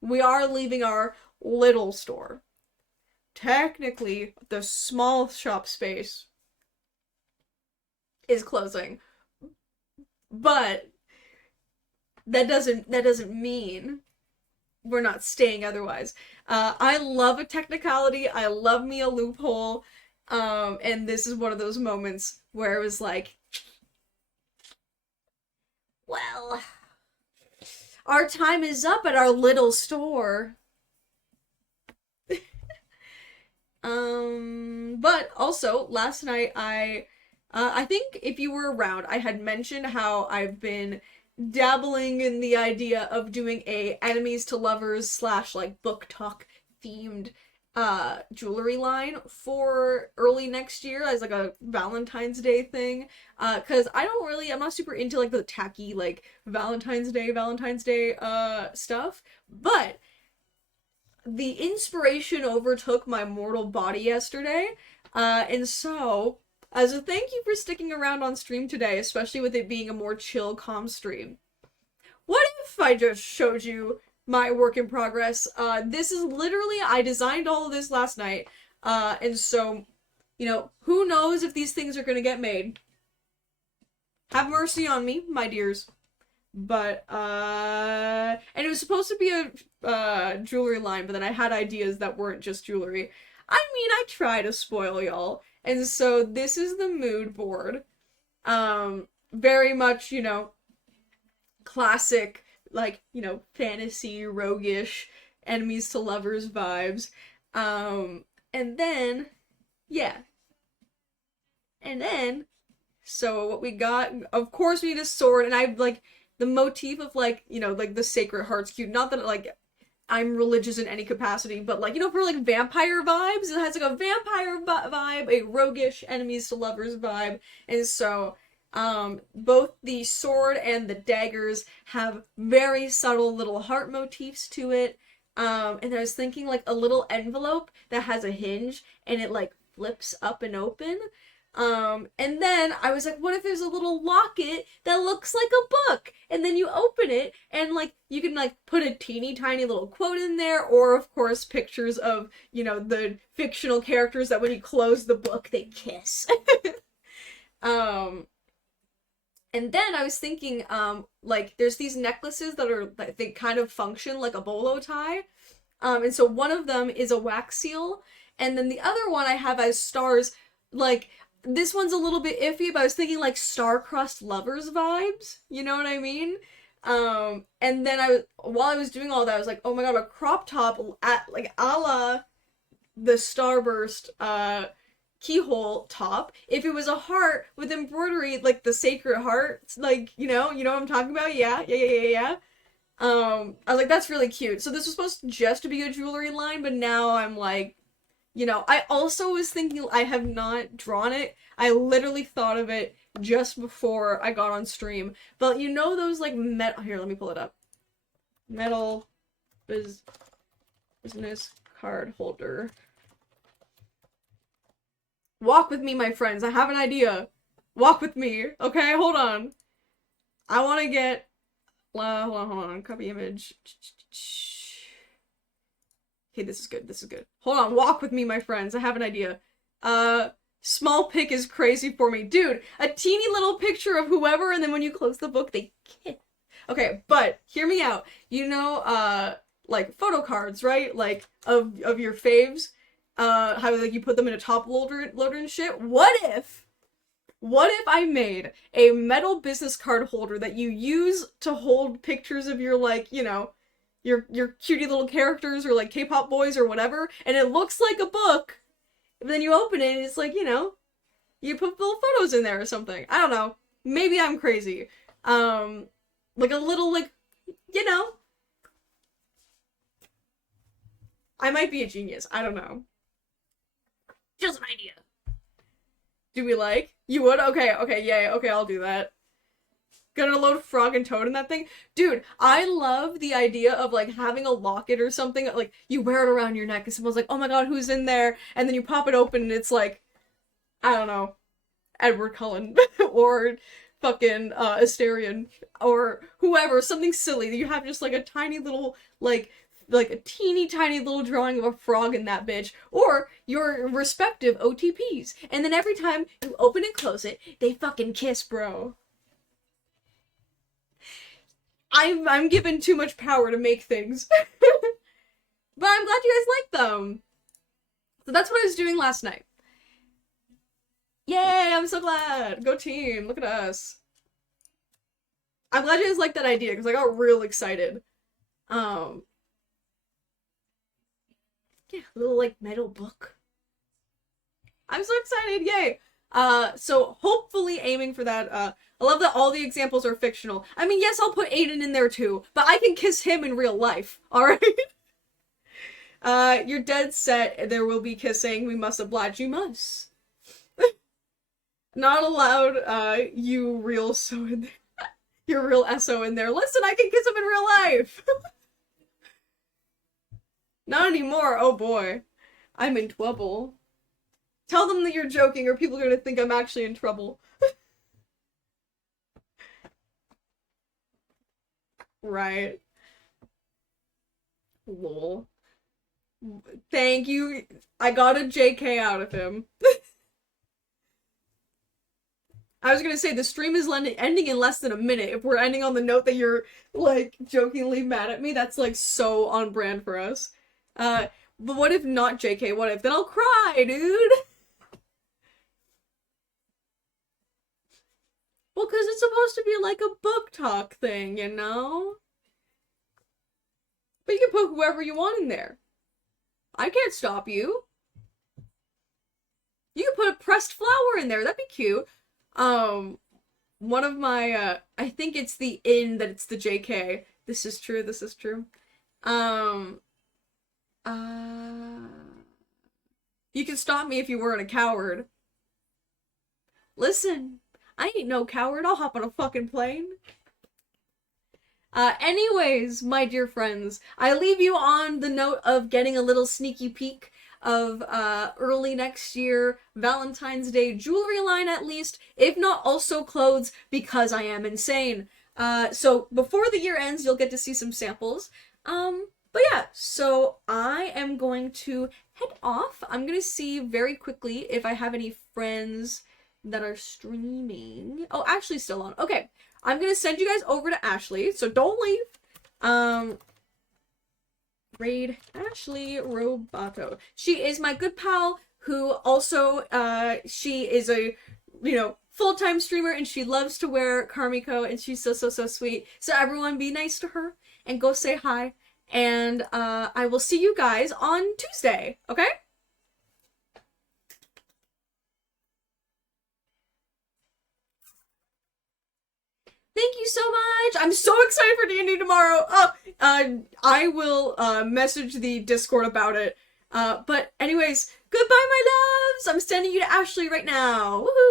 we are leaving our little store. Technically, the small shop space is closing. But that doesn't mean we're not staying otherwise. I love a technicality. I love me a loophole. And this is one of those moments where it was like, well, our time is up at our little store. But also, last night I think if you were around, I had mentioned how I've been dabbling in the idea of doing a enemies to lovers / like book talk themed jewelry line for early next year as like a Valentine's Day thing. Cause I'm not super into like the tacky like Valentine's Day stuff, but the inspiration overtook my mortal body yesterday. And so as a thank you for sticking around on stream today, especially with it being a more chill, calm stream, what if I just showed you my work in progress? This is literally, I designed all of this last night, and so, you know, who knows if these things are gonna get made. Have mercy on me, my dears. But, and it was supposed to be a jewelry line, but then I had ideas that weren't just jewelry. I mean, I try to spoil y'all. And so this is the mood board. Very much, you know, classic, like, you know, fantasy, roguish, enemies to lovers vibes. And then, yeah. And then, so what we got, of course we need a sword, and I like the motif of like, you know, like the Sacred Heart's cute. Not that like I'm religious in any capacity, but like, you know, for like vampire vibes, it has like a vampire vibe, a roguish enemies to lovers vibe, and so both the sword and the daggers have very subtle little heart motifs to it. And I was thinking like a little envelope that has a hinge and it like flips up and open. And then I was like, what if there's a little locket that looks like a book? And then you open it and like you can like put a teeny tiny little quote in there, or of course pictures of, you know, the fictional characters that when you close the book they kiss. um and then I was thinking, like there's these necklaces that are like they kind of function like a bolo tie. And so one of them is a wax seal, and then the other one I have as stars. Like this one's a little bit iffy, but I was thinking like star-crossed lovers vibes. You know what I mean? And then while I was doing all that, I was like, oh my god, a crop top at like a la the Starburst keyhole top. If it was a heart with embroidery, like the Sacred Heart, like you know what I'm talking about? Yeah. I was like, that's really cute. So this was supposed to just to be a jewelry line, but now I'm like, you know, I also was thinking I have not drawn it. I literally thought of it just before I got on stream. But you know those like metal, here, let me pull it up. Metal business card holder. Walk with me, my friends. I have an idea. Walk with me. Okay, hold on. I want to get hold on. Copy image. Okay, this is good. This is good. Hold on. Walk with me, my friends. I have an idea. Small pic is crazy for me. Dude, a teeny little picture of whoever, and then when you close the book, they kiss. Okay, but hear me out. You know, like photo cards, right? Like of your faves. How like you put them in a top loader and shit. What if I made a metal business card holder that you use to hold pictures of your like, you know, your cutie little characters or like K-pop boys or whatever, and it looks like a book. And then you open it and it's like, you know, you put little photos in there or something. I don't know. Maybe I'm crazy. Like a little like, you know, I might be a genius. I don't know. Just an idea. Do we like? You would? Okay, yeah, okay, I'll do that. Gonna load Frog and Toad in that thing? Dude, I love the idea of, like, having a locket or something, like, you wear it around your neck and someone's like, oh my god, who's in there? And then you pop it open and it's like, I don't know, Edward Cullen, or fucking, Asterion, or whoever, something silly. You have just, like, a tiny little, like a teeny tiny little drawing of a frog in that bitch, or your respective OTPs. And then every time you open and close it, they fucking kiss, bro. I'm given too much power to make things. But I'm glad you guys like them. So that's what I was doing last night. Yay, I'm so glad. Go team, look at us. I'm glad you guys liked that idea, because I got real excited. Yeah, a little like metal book. I'm so excited, yay! So hopefully aiming for that, I love that all the examples are fictional. I mean, yes, I'll put Aiden in there too, but I can kiss him in real life, alright? You're dead set, there will be kissing, we must oblige, you must. Not allowed, you real so in there. Your real SO in there. Listen, I can kiss him in real life! Not anymore, oh boy. I'm in trouble. Tell them that you're joking or people are gonna think I'm actually in trouble. Right. Lol. Thank you. I got a JK out of him. I was gonna say, the stream is ending in less than a minute. If we're ending on the note that you're, like, jokingly mad at me, that's, like, so on brand for us. But what if not JK? What if? Then I'll cry, dude! Well, because it's supposed to be, like, a book talk thing, you know? But you can put whoever you want in there. I can't stop you. You can put a pressed flower in there. That'd be cute. One of my, I think it's the in that it's the JK. This is true, this is true. You can stop me if you weren't a coward. Listen, I ain't no coward. I'll hop on a fucking plane. Anyways, my dear friends, I leave you on the note of getting a little sneaky peek of early next year Valentine's Day jewelry line, at least, if not also clothes, because I am insane. So before the year ends, you'll get to see some samples. But yeah, so I am going to head off. I'm gonna see very quickly if I have any friends that are streaming. Oh, Ashley's still on. Okay, I'm gonna send you guys over to Ashley, so don't leave. Raid Ashley Roboto. She is my good pal who also, she is a, full-time streamer, and she loves to wear Karmiko, and she's so sweet. So everyone be nice to her and go say hi. And I will see you guys on Tuesday, okay? Thank you so much! I'm so excited for D&D tomorrow! I will message the Discord about it. But anyways, goodbye my loves! I'm sending you to Ashley right now! Woohoo!